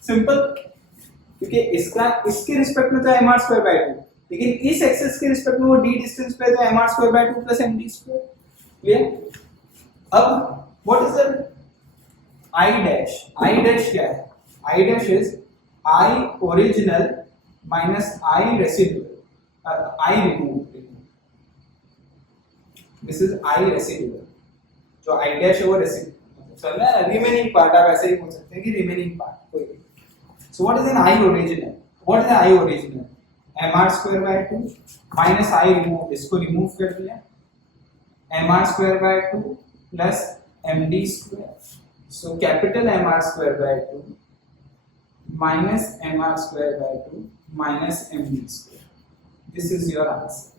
सिंपल, क्योंकि इसका इसके रिस्पेक्ट में तो mr²/2, लेकिन इस एक्सिस के रिस्पेक्ट में वो d डिस्टेंस पे तो mr²/2 प्लस md²। क्लियर? अब what is the I dash? I dash क्या है? I dash is I original minus I residual, I remove. This is I residual, जो आई डैश है वो रेसिडुअल। चल ना, रिमेनिंग पार्ट आप ऐसे ही बोल सकते हैं कि रिमेनिंग पार्ट कोई। So what is an I original? What is I original? mr²/2 minus I remove, इसको रिमूव कर दिया, mr²/2 plus md²। So capital MR square by 2 minus MR square by 2 minus MV square. This is your answer.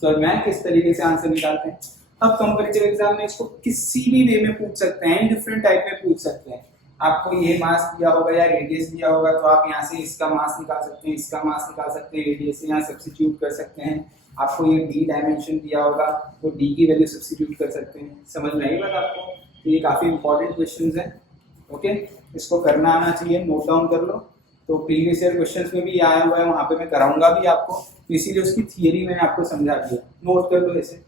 So मैं किस तरीके से आंसर निकालते हैं? अब कंपैरेटिव एग्जाम में इसको किसी भी वे में पूछ सकते हैं, डिफरेंट टाइप में पूछ सकते हैं। आपको ये मास दिया होगा या रेडियस दिया होगा तो आप यहाँ से इसका मास निकाल सकते हैं, इसका मास निकाल सकते हैं, रेडियस से यहाँ सब्स्टिट्यूट कर सकते हैं। आपको ये डी डायमेंशन दिया होगा तो डी की वैल्यू सब्स्टिट्यूट कर सकते हैं। समझ में आई बात आपको? तो ये काफी इंपॉर्टेंट क्वेश्चंस हैं। ओके, इसको करना आना चाहिए, नोट डाउन कर लो। तो प्रीवियस ईयर क्वेश्चंस में भी ये आया हुआ है, वहाँ पे मैं कराऊंगा भी आपको, तो इसीलिए उसकी थियरी मैंने आपको समझा दिया, नोट कर लो ऐसे।